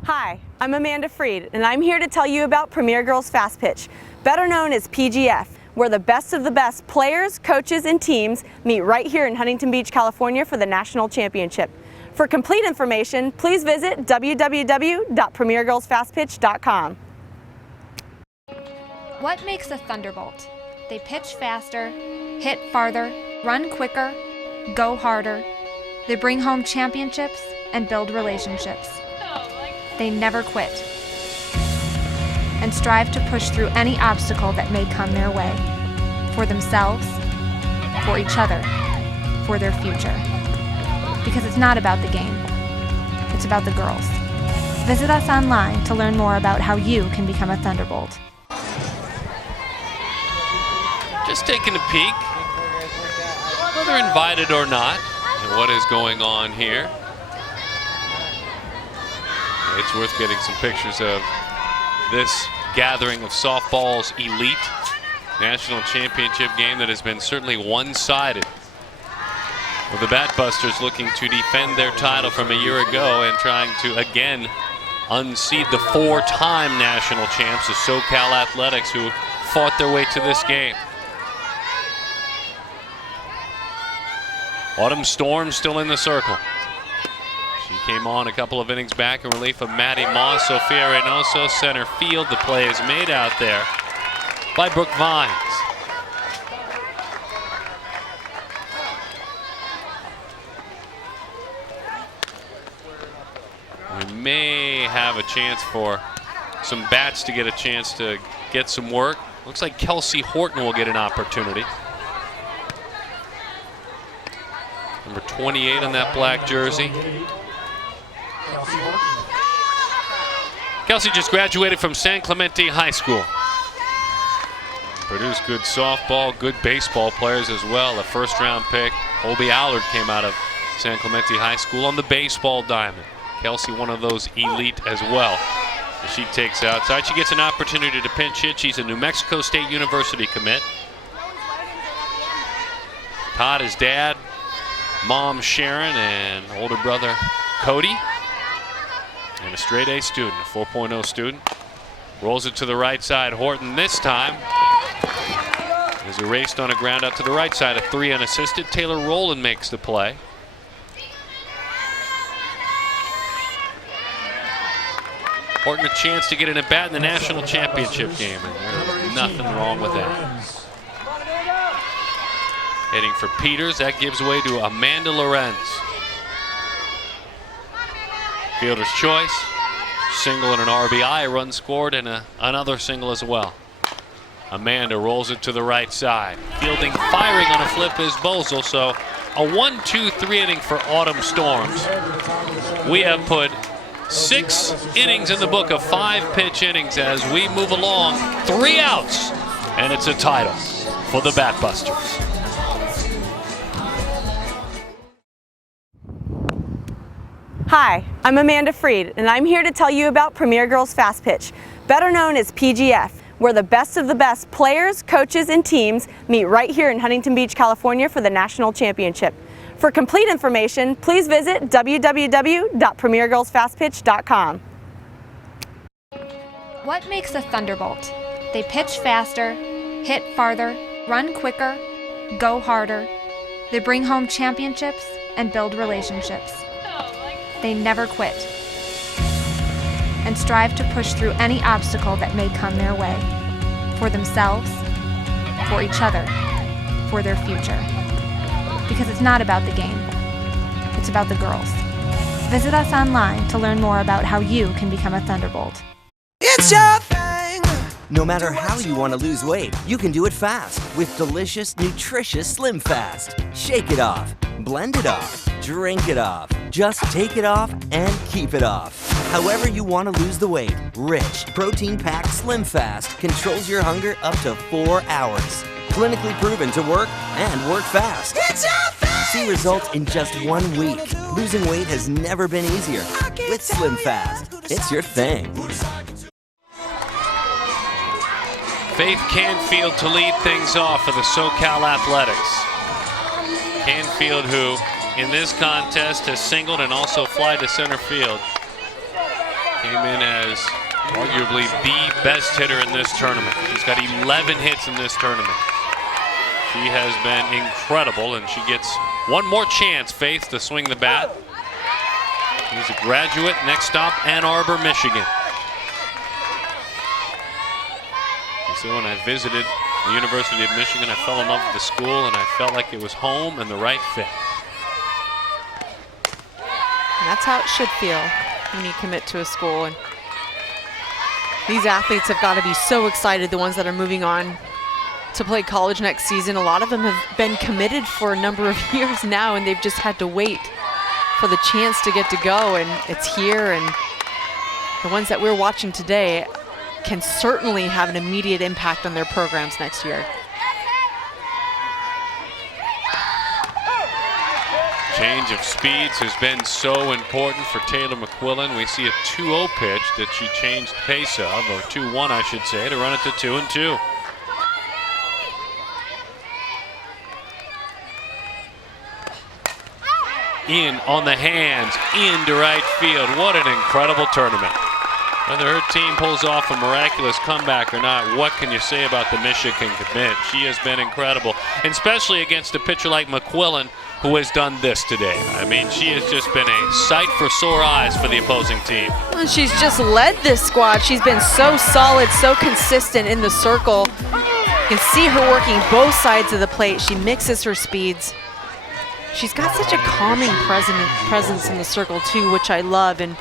Hi, I'm Amanda Freed, and I'm here to tell you about Premier Girls Fast Pitch, better known as PGF, where the best of the best players, coaches, and teams meet right here in Huntington Beach, California for the national championship. For complete information, please visit www.premiergirlsfastpitch.com. What makes a Thunderbolt? They pitch faster, hit farther, run quicker, go harder. They bring home championships and build relationships. They never quit and strive to push through any obstacle that may come their way, for themselves, for each other, for their future. Because it's not about the game, it's about the girls. Visit us online to learn more about how you can become a Thunderbolt. Just taking a peek, whether invited or not, and what is going on here. It's worth getting some pictures of this gathering of softball's elite national championship game that has been certainly one-sided. With the Batbusters looking to defend their title from a year ago and trying to again unseat the 4-time national champs, the SoCal Athletics, who fought their way to this game. Autumn Storm still in the circle. She came on a couple of innings back in relief of Maddie Moss. Sofia Reynoso, center field. The play is made out there by Brooke Vines. We may have a chance for some bats to get a chance to get some work. Looks like Kelsey Horton will get an opportunity. Number 28 on that black jersey. Kelsey just graduated from San Clemente High School. Produced good softball, good baseball players as well. A first-round pick. Obie Allard came out of San Clemente High School on the baseball diamond. Kelsey, one of those elite as well. As she takes outside, she gets an opportunity to pinch hit. She's a New Mexico State University commit. Todd is dad, mom Sharon, and older brother Cody. And a straight A student, a 4.0 student. Rolls it to the right side. Horton this time is erased on a ground out to the right side. A 3 unassisted. Taylor Rowland makes the play. Horton a chance to get an at-bat in the national championship game, and there's nothing wrong with that. Hitting for Peters, that gives way to Amanda Lorenz. Fielder's choice, single and an RBI, a run scored, and another single as well. Amanda rolls it to the right side. Fielding, firing on a flip is Bozel, so a 1-2-3 inning for Autumn Storms. We have put 6 innings in the book of 5-pitch innings as we move along. 3 outs, and it's a title for the Batbusters. Hi, I'm Amanda Freed, and I'm here to tell you about Premier Girls Fast Pitch, better known as PGF, where the best of the best players, coaches, and teams meet right here in Huntington Beach, California for the national championship. For complete information, please visit www.premiergirlsfastpitch.com. What makes a Thunderbolt? They pitch faster, hit farther, run quicker, go harder. They bring home championships and build relationships. They never quit and strive to push through any obstacle that may come their way, for themselves, for each other, for their future. Because it's not about the game, it's about the girls. Visit us online to learn more about how you can become a Thunderbolt. It's your thing! No matter how you want to lose weight, you can do it fast with delicious, nutritious Slim Fast. Shake it off, blend it off, drink it off. Just take it off and keep it off. However you want to lose the weight, rich, protein-packed Slim Fast controls your hunger up to 4 hours. Clinically proven to work and work fast. It's your thing! See results in just 1 week. Losing weight has never been easier. With Slim Fast, it's your thing. Faith Canfield to lead things off for the SoCal Athletics. Canfield, who in this contest has singled and also fly to center field, came in as arguably the best hitter in this tournament. She's got 11 hits in this tournament. She has been incredible, and she gets one more chance, Faith, to swing the bat. She's a graduate. Next stop, Ann Arbor, Michigan. So when I visited the University of Michigan, I fell in love with the school, and I felt like it was home and the right fit. And that's how it should feel when you commit to a school. And these athletes have got to be so excited, the ones that are moving on to play college next season. A lot of them have been committed for a number of years now, and they've just had to wait for the chance to get to go, and it's here. And the ones that we're watching today can certainly have an immediate impact on their programs next year. Change of speeds has been so important for Taylor McQuillan. We see a 2-0 pitch that she changed pace of, or 2-1 I should say, to run it to 2-2. In on the hands, into right field. What an incredible tournament. Whether her team pulls off a miraculous comeback or not, what can you say about the Michigan commit? She has been incredible, and especially against a pitcher like McQuillan, who has done this today. I mean, she has just been a sight for sore eyes for the opposing team. Well, she's just led this squad. She's been so solid, so consistent in the circle. You can see her working both sides of the plate. She mixes her speeds. She's got such a calming presence in the circle too, which I love. And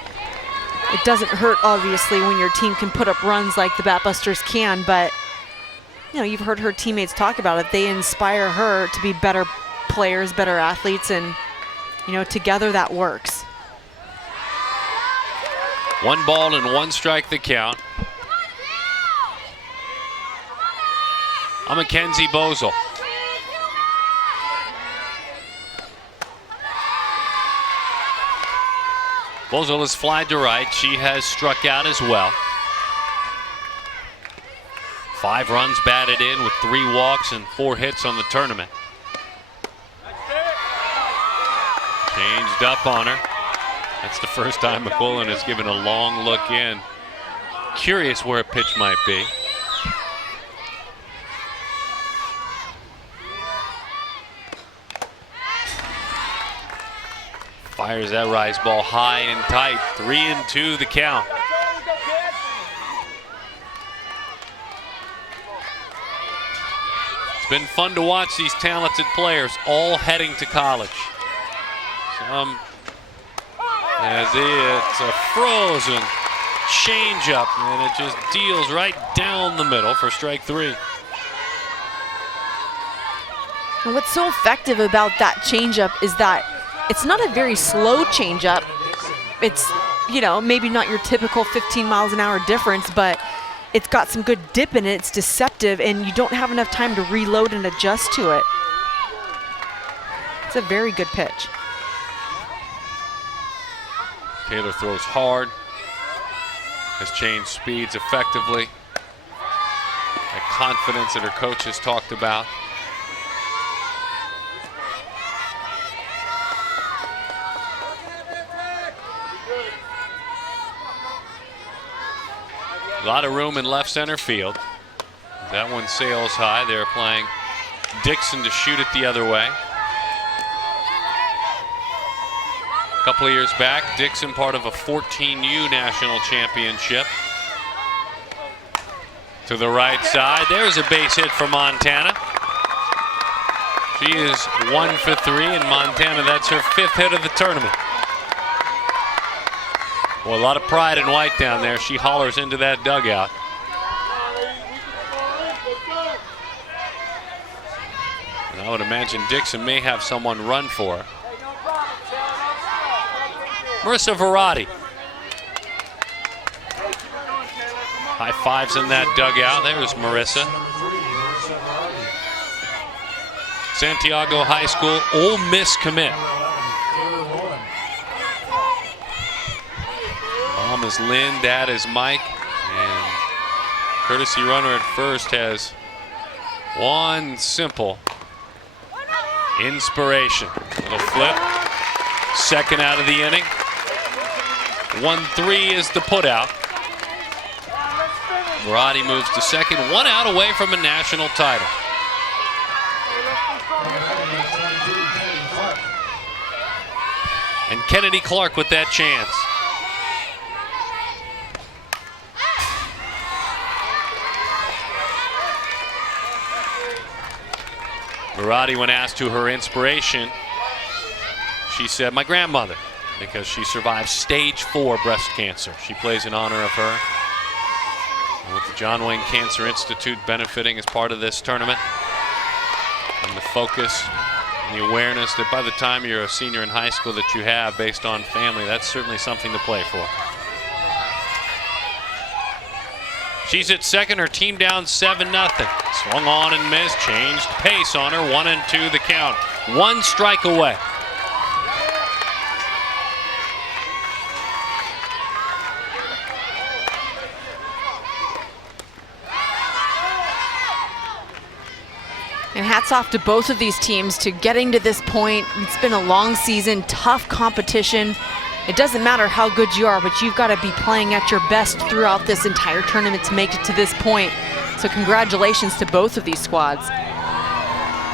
it doesn't hurt, obviously, when your team can put up runs like the Batbusters can, but you know, you've heard her teammates talk about it. They inspire her to be better players, better athletes, and, you know, together that works. 1 ball and 1 strike the count. I'm Mackenzie Bozel. Bozel has flied to right. She has struck out as well. 5 runs batted in with 3 walks and 4 hits on the tournament. Changed up on her. That's the first time McQuillan has given a long look in. Curious where a pitch might be. Fires that rise ball high and tight. 3-2 the count. It's been fun to watch these talented players all heading to college. Some, as it's a frozen changeup, and it just deals right down the middle for strike 3. And what's so effective about that changeup is that it's not a very slow changeup. It's, you know, maybe not your typical 15 miles an hour difference, but it's got some good dip in it. It's deceptive, and you don't have enough time to reload and adjust to it. It's a very good pitch. Taylor throws hard, has changed speeds effectively. That confidence that her coach has talked about. A lot of room in left center field. That one sails high. They're playing Dixon to shoot it the other way. A couple of years back, Dixon part of a 14U national championship. To the right side, there's a base hit for Montana. She is 1 for 3, and Montana, that's her 5th hit of the tournament. Well, a lot of pride in white down there. She hollers into that dugout. And I would imagine Dixon may have someone run for her. Marissa Verratti. High fives in that dugout. There's Marissa. Santiago High School, Ole Miss commit. Mom is Lynn, Dad is Mike, and courtesy runner at first has one simple inspiration. Little flip, second out of the inning. 1-3 is the put out. Verratti moves to second, 1 out away from a national title. And Kennedy Clark with that chance. Verratti, when asked to her inspiration, she said, my grandmother, because she survived stage 4 breast cancer. She plays in honor of her. And with the John Wayne Cancer Institute benefiting as part of this tournament, and the focus and the awareness that by the time you're a senior in high school that you have based on family, that's certainly something to play for. She's at second, her team down 7-0. Swung on and missed, changed pace on her, 1-2 the count. 1 strike away. And hats off to both of these teams to getting to this point. It's been a long season, tough competition. It doesn't matter how good you are, but you've got to be playing at your best throughout this entire tournament to make it to this point. So congratulations to both of these squads.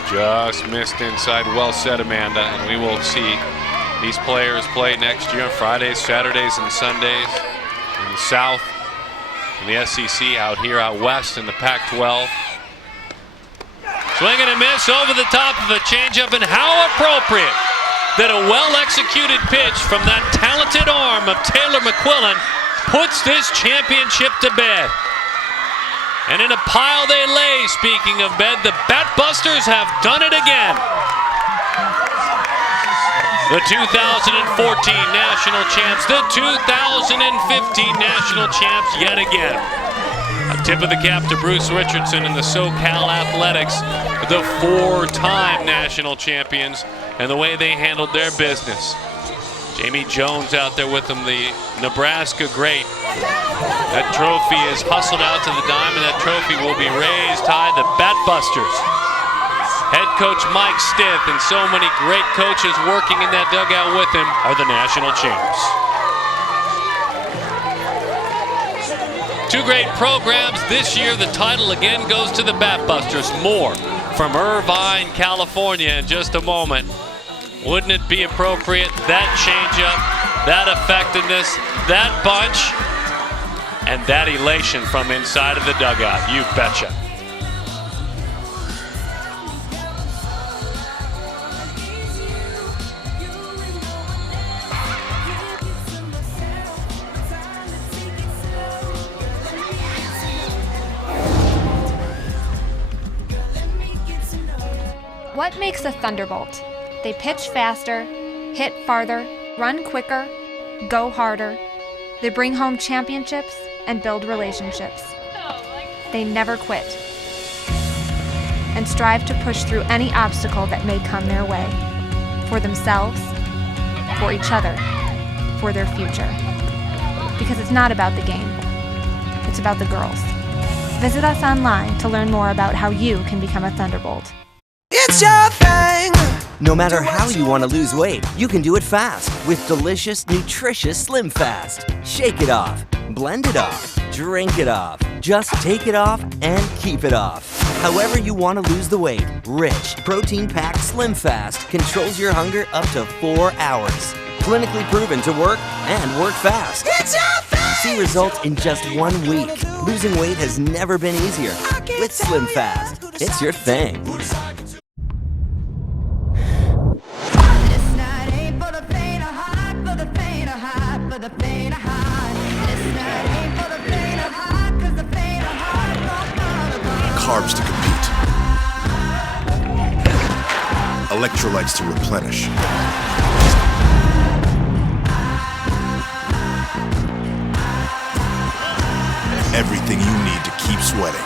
Just missed inside. Well said, Amanda. And we will see these players play next year on Fridays, Saturdays, and Sundays in the South, in the SEC, out here out west in the Pac-12. Swing and a miss over the top of a changeup, and how appropriate that a well-executed pitch from that talented arm of Taylor McQuillan puts this championship to bed. And in a pile they lay, speaking of bed, the Batbusters have done it again. The 2014 national champs, the 2015 national champs yet again. A tip of the cap to Bruce Richardson and the SoCal Athletics, the 4-time national champions, and the way they handled their business. Jamie Jones out there with them, the Nebraska great. That trophy is hustled out to the dime, and that trophy will be raised high. The Batbusters. Head coach Mike Stith and so many great coaches working in that dugout with him are the national champs. Two great programs this year. The title again goes to the Batbusters. More from Irvine, California in just a moment. Wouldn't it be appropriate, that changeup, that effectiveness, that bunch, and that elation from inside of the dugout? You betcha. What makes a thunderbolt? They pitch faster, hit farther, run quicker, go harder. They bring home championships and build relationships. They never quit and strive to push through any obstacle that may come their way, for themselves, for each other, for their future. Because it's not about the game, it's about the girls. Visit us online to learn more about how you can become a Thunderbolt. It's your thing! No matter how you want to lose weight, you can do it fast with delicious, nutritious Slim Fast. Shake it off, blend it off, drink it off. Just take it off and keep it off. However you want to lose the weight, rich, protein-packed Slim Fast controls your hunger up to 4 hours. Clinically proven to work and work fast. It's your thing! See results in just 1 week. Losing weight has never been easier. With Slim Fast, it's your thing. Carbs to compete. Electrolytes to replenish. Everything you need to keep sweating.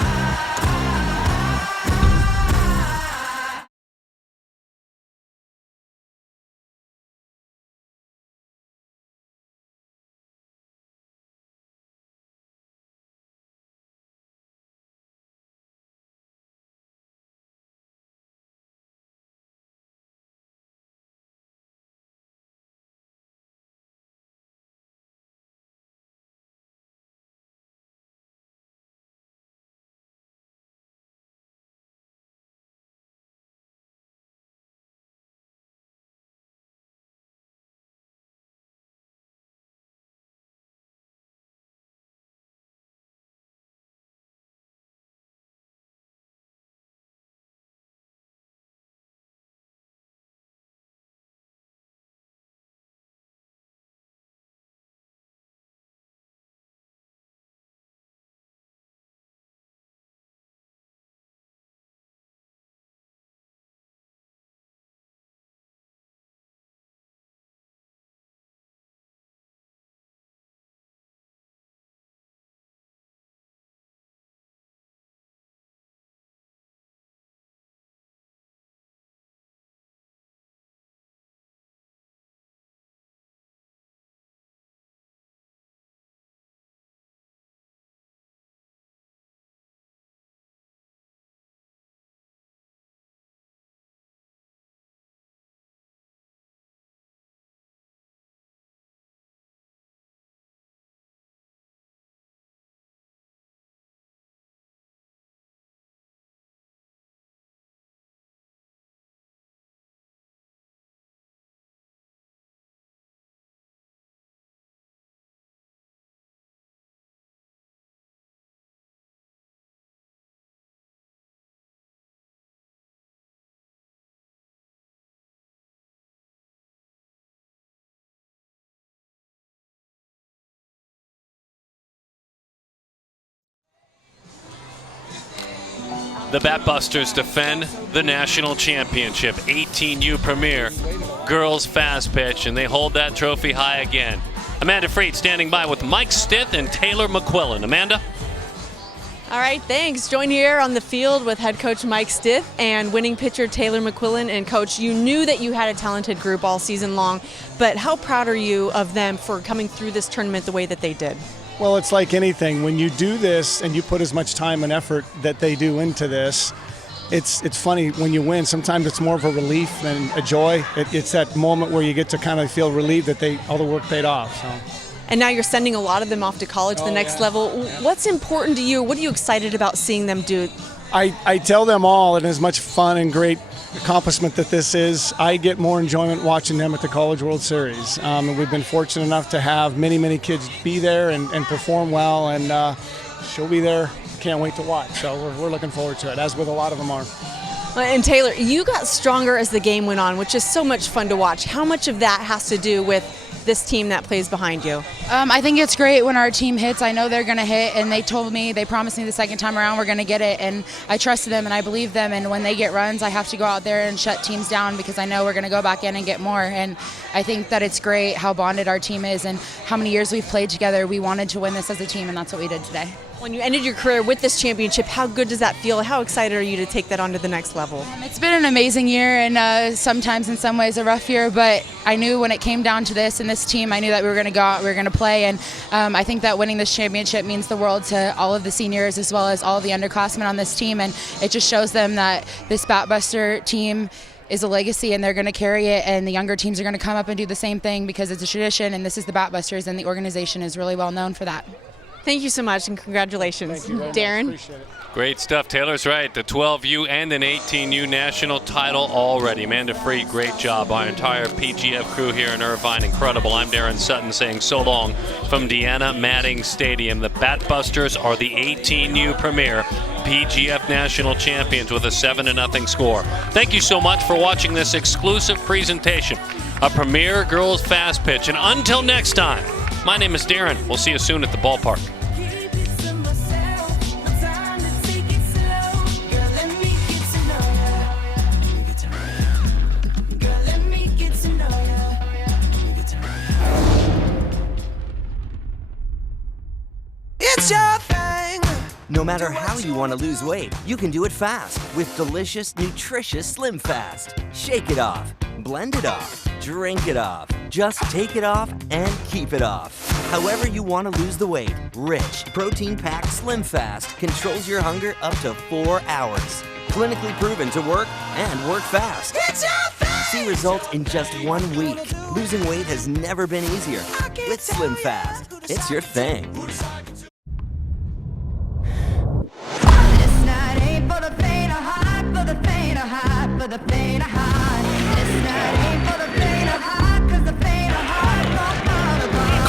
the Batbusters defend the national championship, 18U Premier Girls Fast Pitch, and they hold that trophy high again. Amanda Freed standing by with Mike Stith and Taylor McQuillan. Amanda? All right, thanks. Join here on the field with head coach Mike Stith and winning pitcher Taylor McQuillan. And coach, you knew that you had a talented group all season long, but how proud are you of them for coming through this tournament the way that they did? Well, it's like anything. When you do this and you put as much time and effort that they do into this, it's funny when you win. Sometimes it's more of a relief than a joy. It's that moment where you get to kind of feel relieved that all the work paid off. So. And now you're sending a lot of them off to college, the next level. What's important to you? What are you excited about seeing them do? I tell them all, and as much fun and great accomplishment that this is, I get more enjoyment watching them at the College World Series. And we've been fortunate enough to have many, many kids be there and perform well, and she'll be there. Can't wait to watch. So we're looking forward to it, as with a lot of them are. And Taylor, you got stronger as the game went on, which is so much fun to watch. How much of that has to do with this team that plays behind you? I think it's great when our team hits. I know they're going to hit, and they promised me the second time around we're going to get it, and I trusted them and I believe them, and when they get runs, I have to go out there and shut teams down because I know we're going to go back in and get more. And I think that it's great how bonded our team is and how many years we've played together. We wanted to win this as a team, and that's what we did today. When you ended your career with this championship, how good does that feel? How excited are you to take that on to the next level? It's been an amazing year, and sometimes in some ways a rough year, but I knew when it came down to this and this team, I knew that we were going to go out, we were going to play, and I think that winning this championship means the world to all of the seniors as well as all of the underclassmen on this team, and it just shows them that this Batbuster team is a legacy and they're going to carry it, and the younger teams are going to come up and do the same thing because it's a tradition, and this is the Batbusters, and the organization is really well known for that. Thank you so much, and congratulations. Thank you very Darren? much. Appreciate it. Great stuff. Taylor's right. The 12U and an 18U national title already. Amanda Freed, great job. Our entire PGF crew here in Irvine, incredible. I'm Darren Sutton saying so long from Deanna Matting Stadium. The Batbusters are the 18U Premier PGF national champions with a 7-0 score. Thank you so much for watching this exclusive presentation of Premier Girls Fast Pitch. And until next time, my name is Darren. We'll see you soon at the ballpark. It's your thing. No matter how you want to lose weight, you can do it fast with delicious, nutritious Slim Fast. Shake it off, blend it off, drink it off. Just take it off and keep it off. However you want to lose the weight, rich, protein-packed Slim Fast controls your hunger up to 4 hours. Clinically proven to work and work fast. It's your thing. See results in just 1 week. Losing weight has never been easier. With Slim Fast, it's your thing.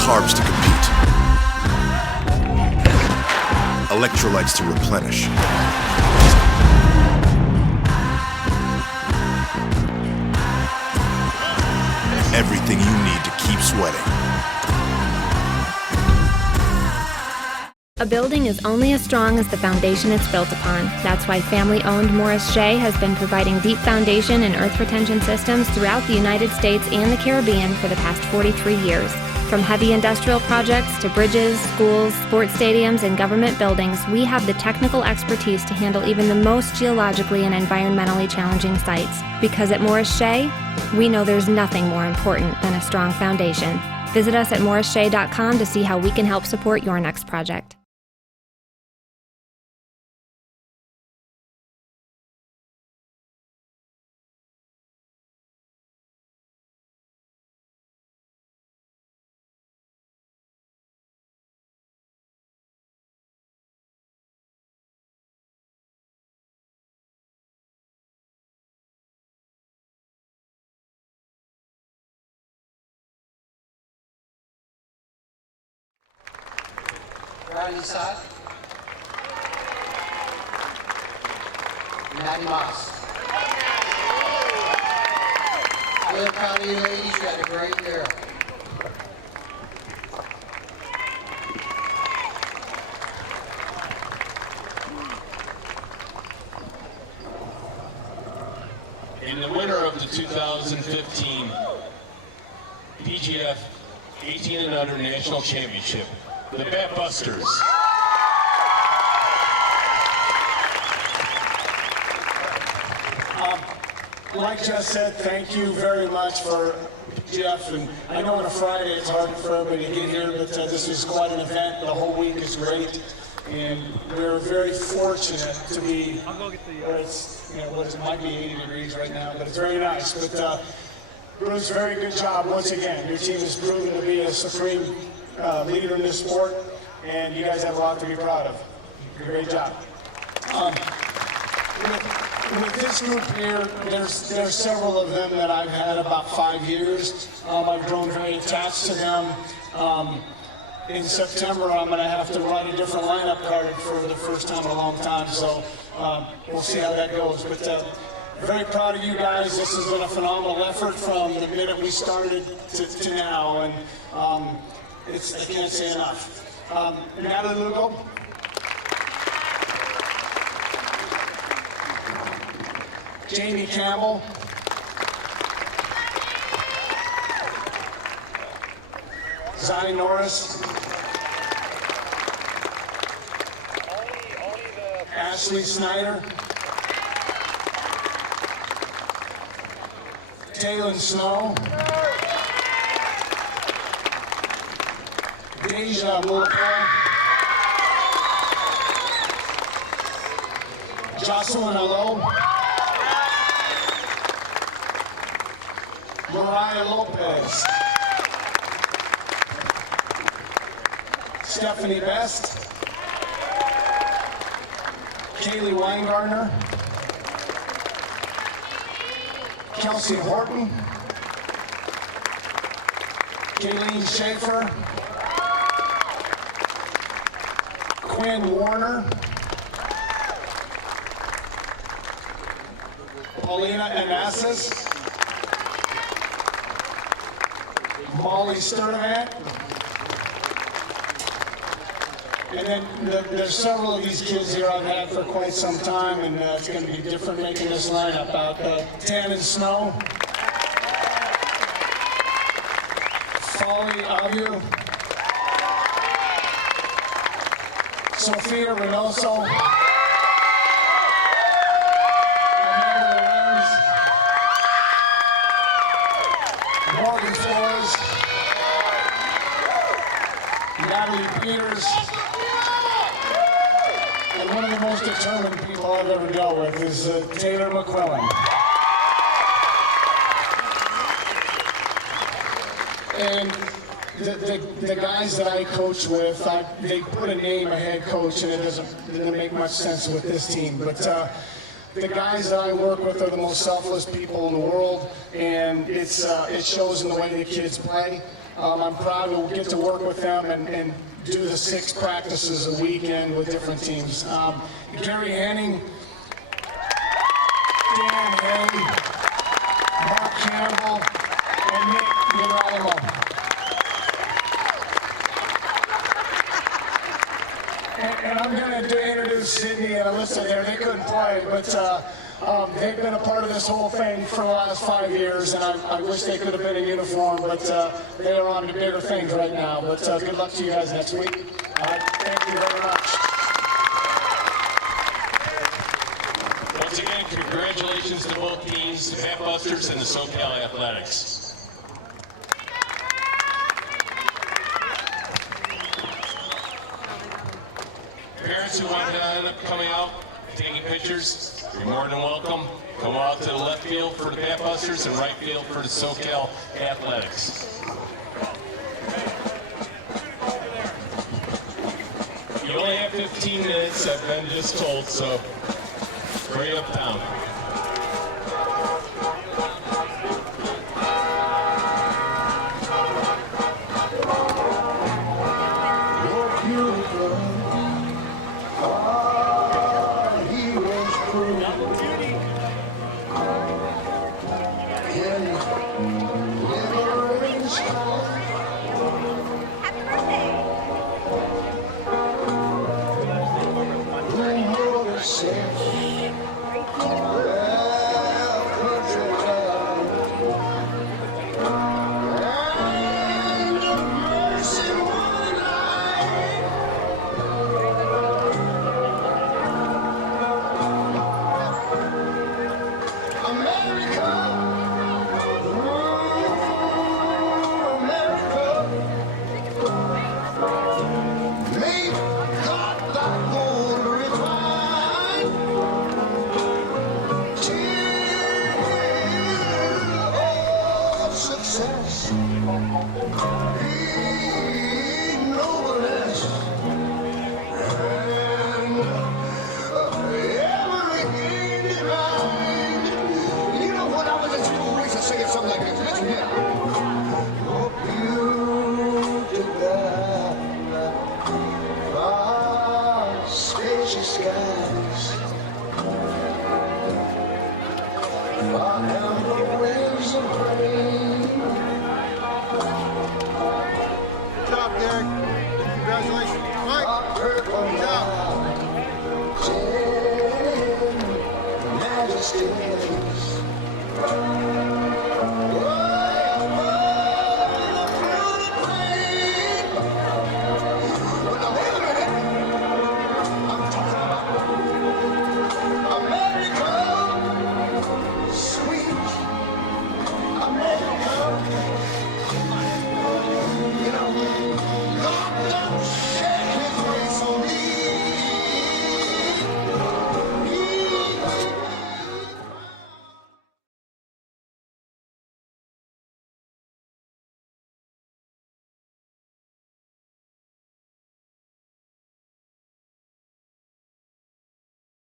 Carbs to compete. Electrolytes to replenish. Everything you need to keep sweating. A building is only as strong as the foundation it's built upon. That's why family-owned Morris Shea has been providing deep foundation and earth retention systems throughout the United States and the Caribbean for the past 43 years. From heavy industrial projects to bridges, schools, sports stadiums, and government buildings, we have the technical expertise to handle even the most geologically and environmentally challenging sites. Because at Morris Shea, we know there's nothing more important than a strong foundation. Visit us at morrisshea.com to see how we can help support your next project. Right inside. Maddie Moss. Really proud of you ladies. You had a great year. and the winner of the 2015 PGF 18 and under National Championship, the Bat Busters. Like Jeff said, thank you very much for Jeff. And I know on a Friday it's hard for everybody to get here, but this is quite an event. The whole week is great, and we're very fortunate to be. It's, it might be 80 degrees right now, but it's very nice. But Bruce, very good job once again. Your team has proven to be a supreme leader in this sport, and you guys have a lot to be proud of. Great job. With this group here, there's several of them that I've had about 5 years. I've grown very attached to them. In September, I'm going to have to write a different lineup card for the first time in a long time, so we'll see how that goes. But very proud of you guys. This has been a phenomenal effort from the minute we started to now, and I can't say enough. Natalie Lugo. Jamie Campbell, Zion Norris, Ashley Snyder, Taylor Snow, Deja Mulcair, Jocelyn Alo, Mariah Lopez, Stephanie Best, Kaylee Weingartner, Kelsey Horton, Kayleen Schaefer, Quinn Warner, Paulina Anastas, Molly Sturdivant, and then there's several of these kids here I've had for quite some time, and it's going to be different making this lineup out. Tannen Snow, Folly Abu, Sophia Reynoso, Morgan Flores, Natalie Peters, and one of the most determined people I've ever dealt with is Taylor McQuillan. And the guys that I coach with, they put a name a head coach, and it doesn't make much sense with this team. But the guys that I work with are the most selfless people in the world, and it shows in the way the kids play. I'm proud to get to work with them and do the 6 practices a weekend with different teams. Gary Henning, Dan Hay, Mark Campbell, and Nick Girolamo. And I'm going to introduce Sydney and Alyssa there. They couldn't play, but they've been a part of this whole thing for the last 5 years, and I wish they could have been in uniform, but they are on to bigger things right now. But good luck to you guys next week. Thank you very much. Once again, congratulations to both teams, the Bat Busters and the SoCal Athletics. Parents who want to end up coming out, taking pictures, you're more than welcome. Come out to the left field for the Bat Busters and right field for the SoCal Athletics. You only have 15 minutes, I've been just told, so hurry up down. Happy birthday. Majesty.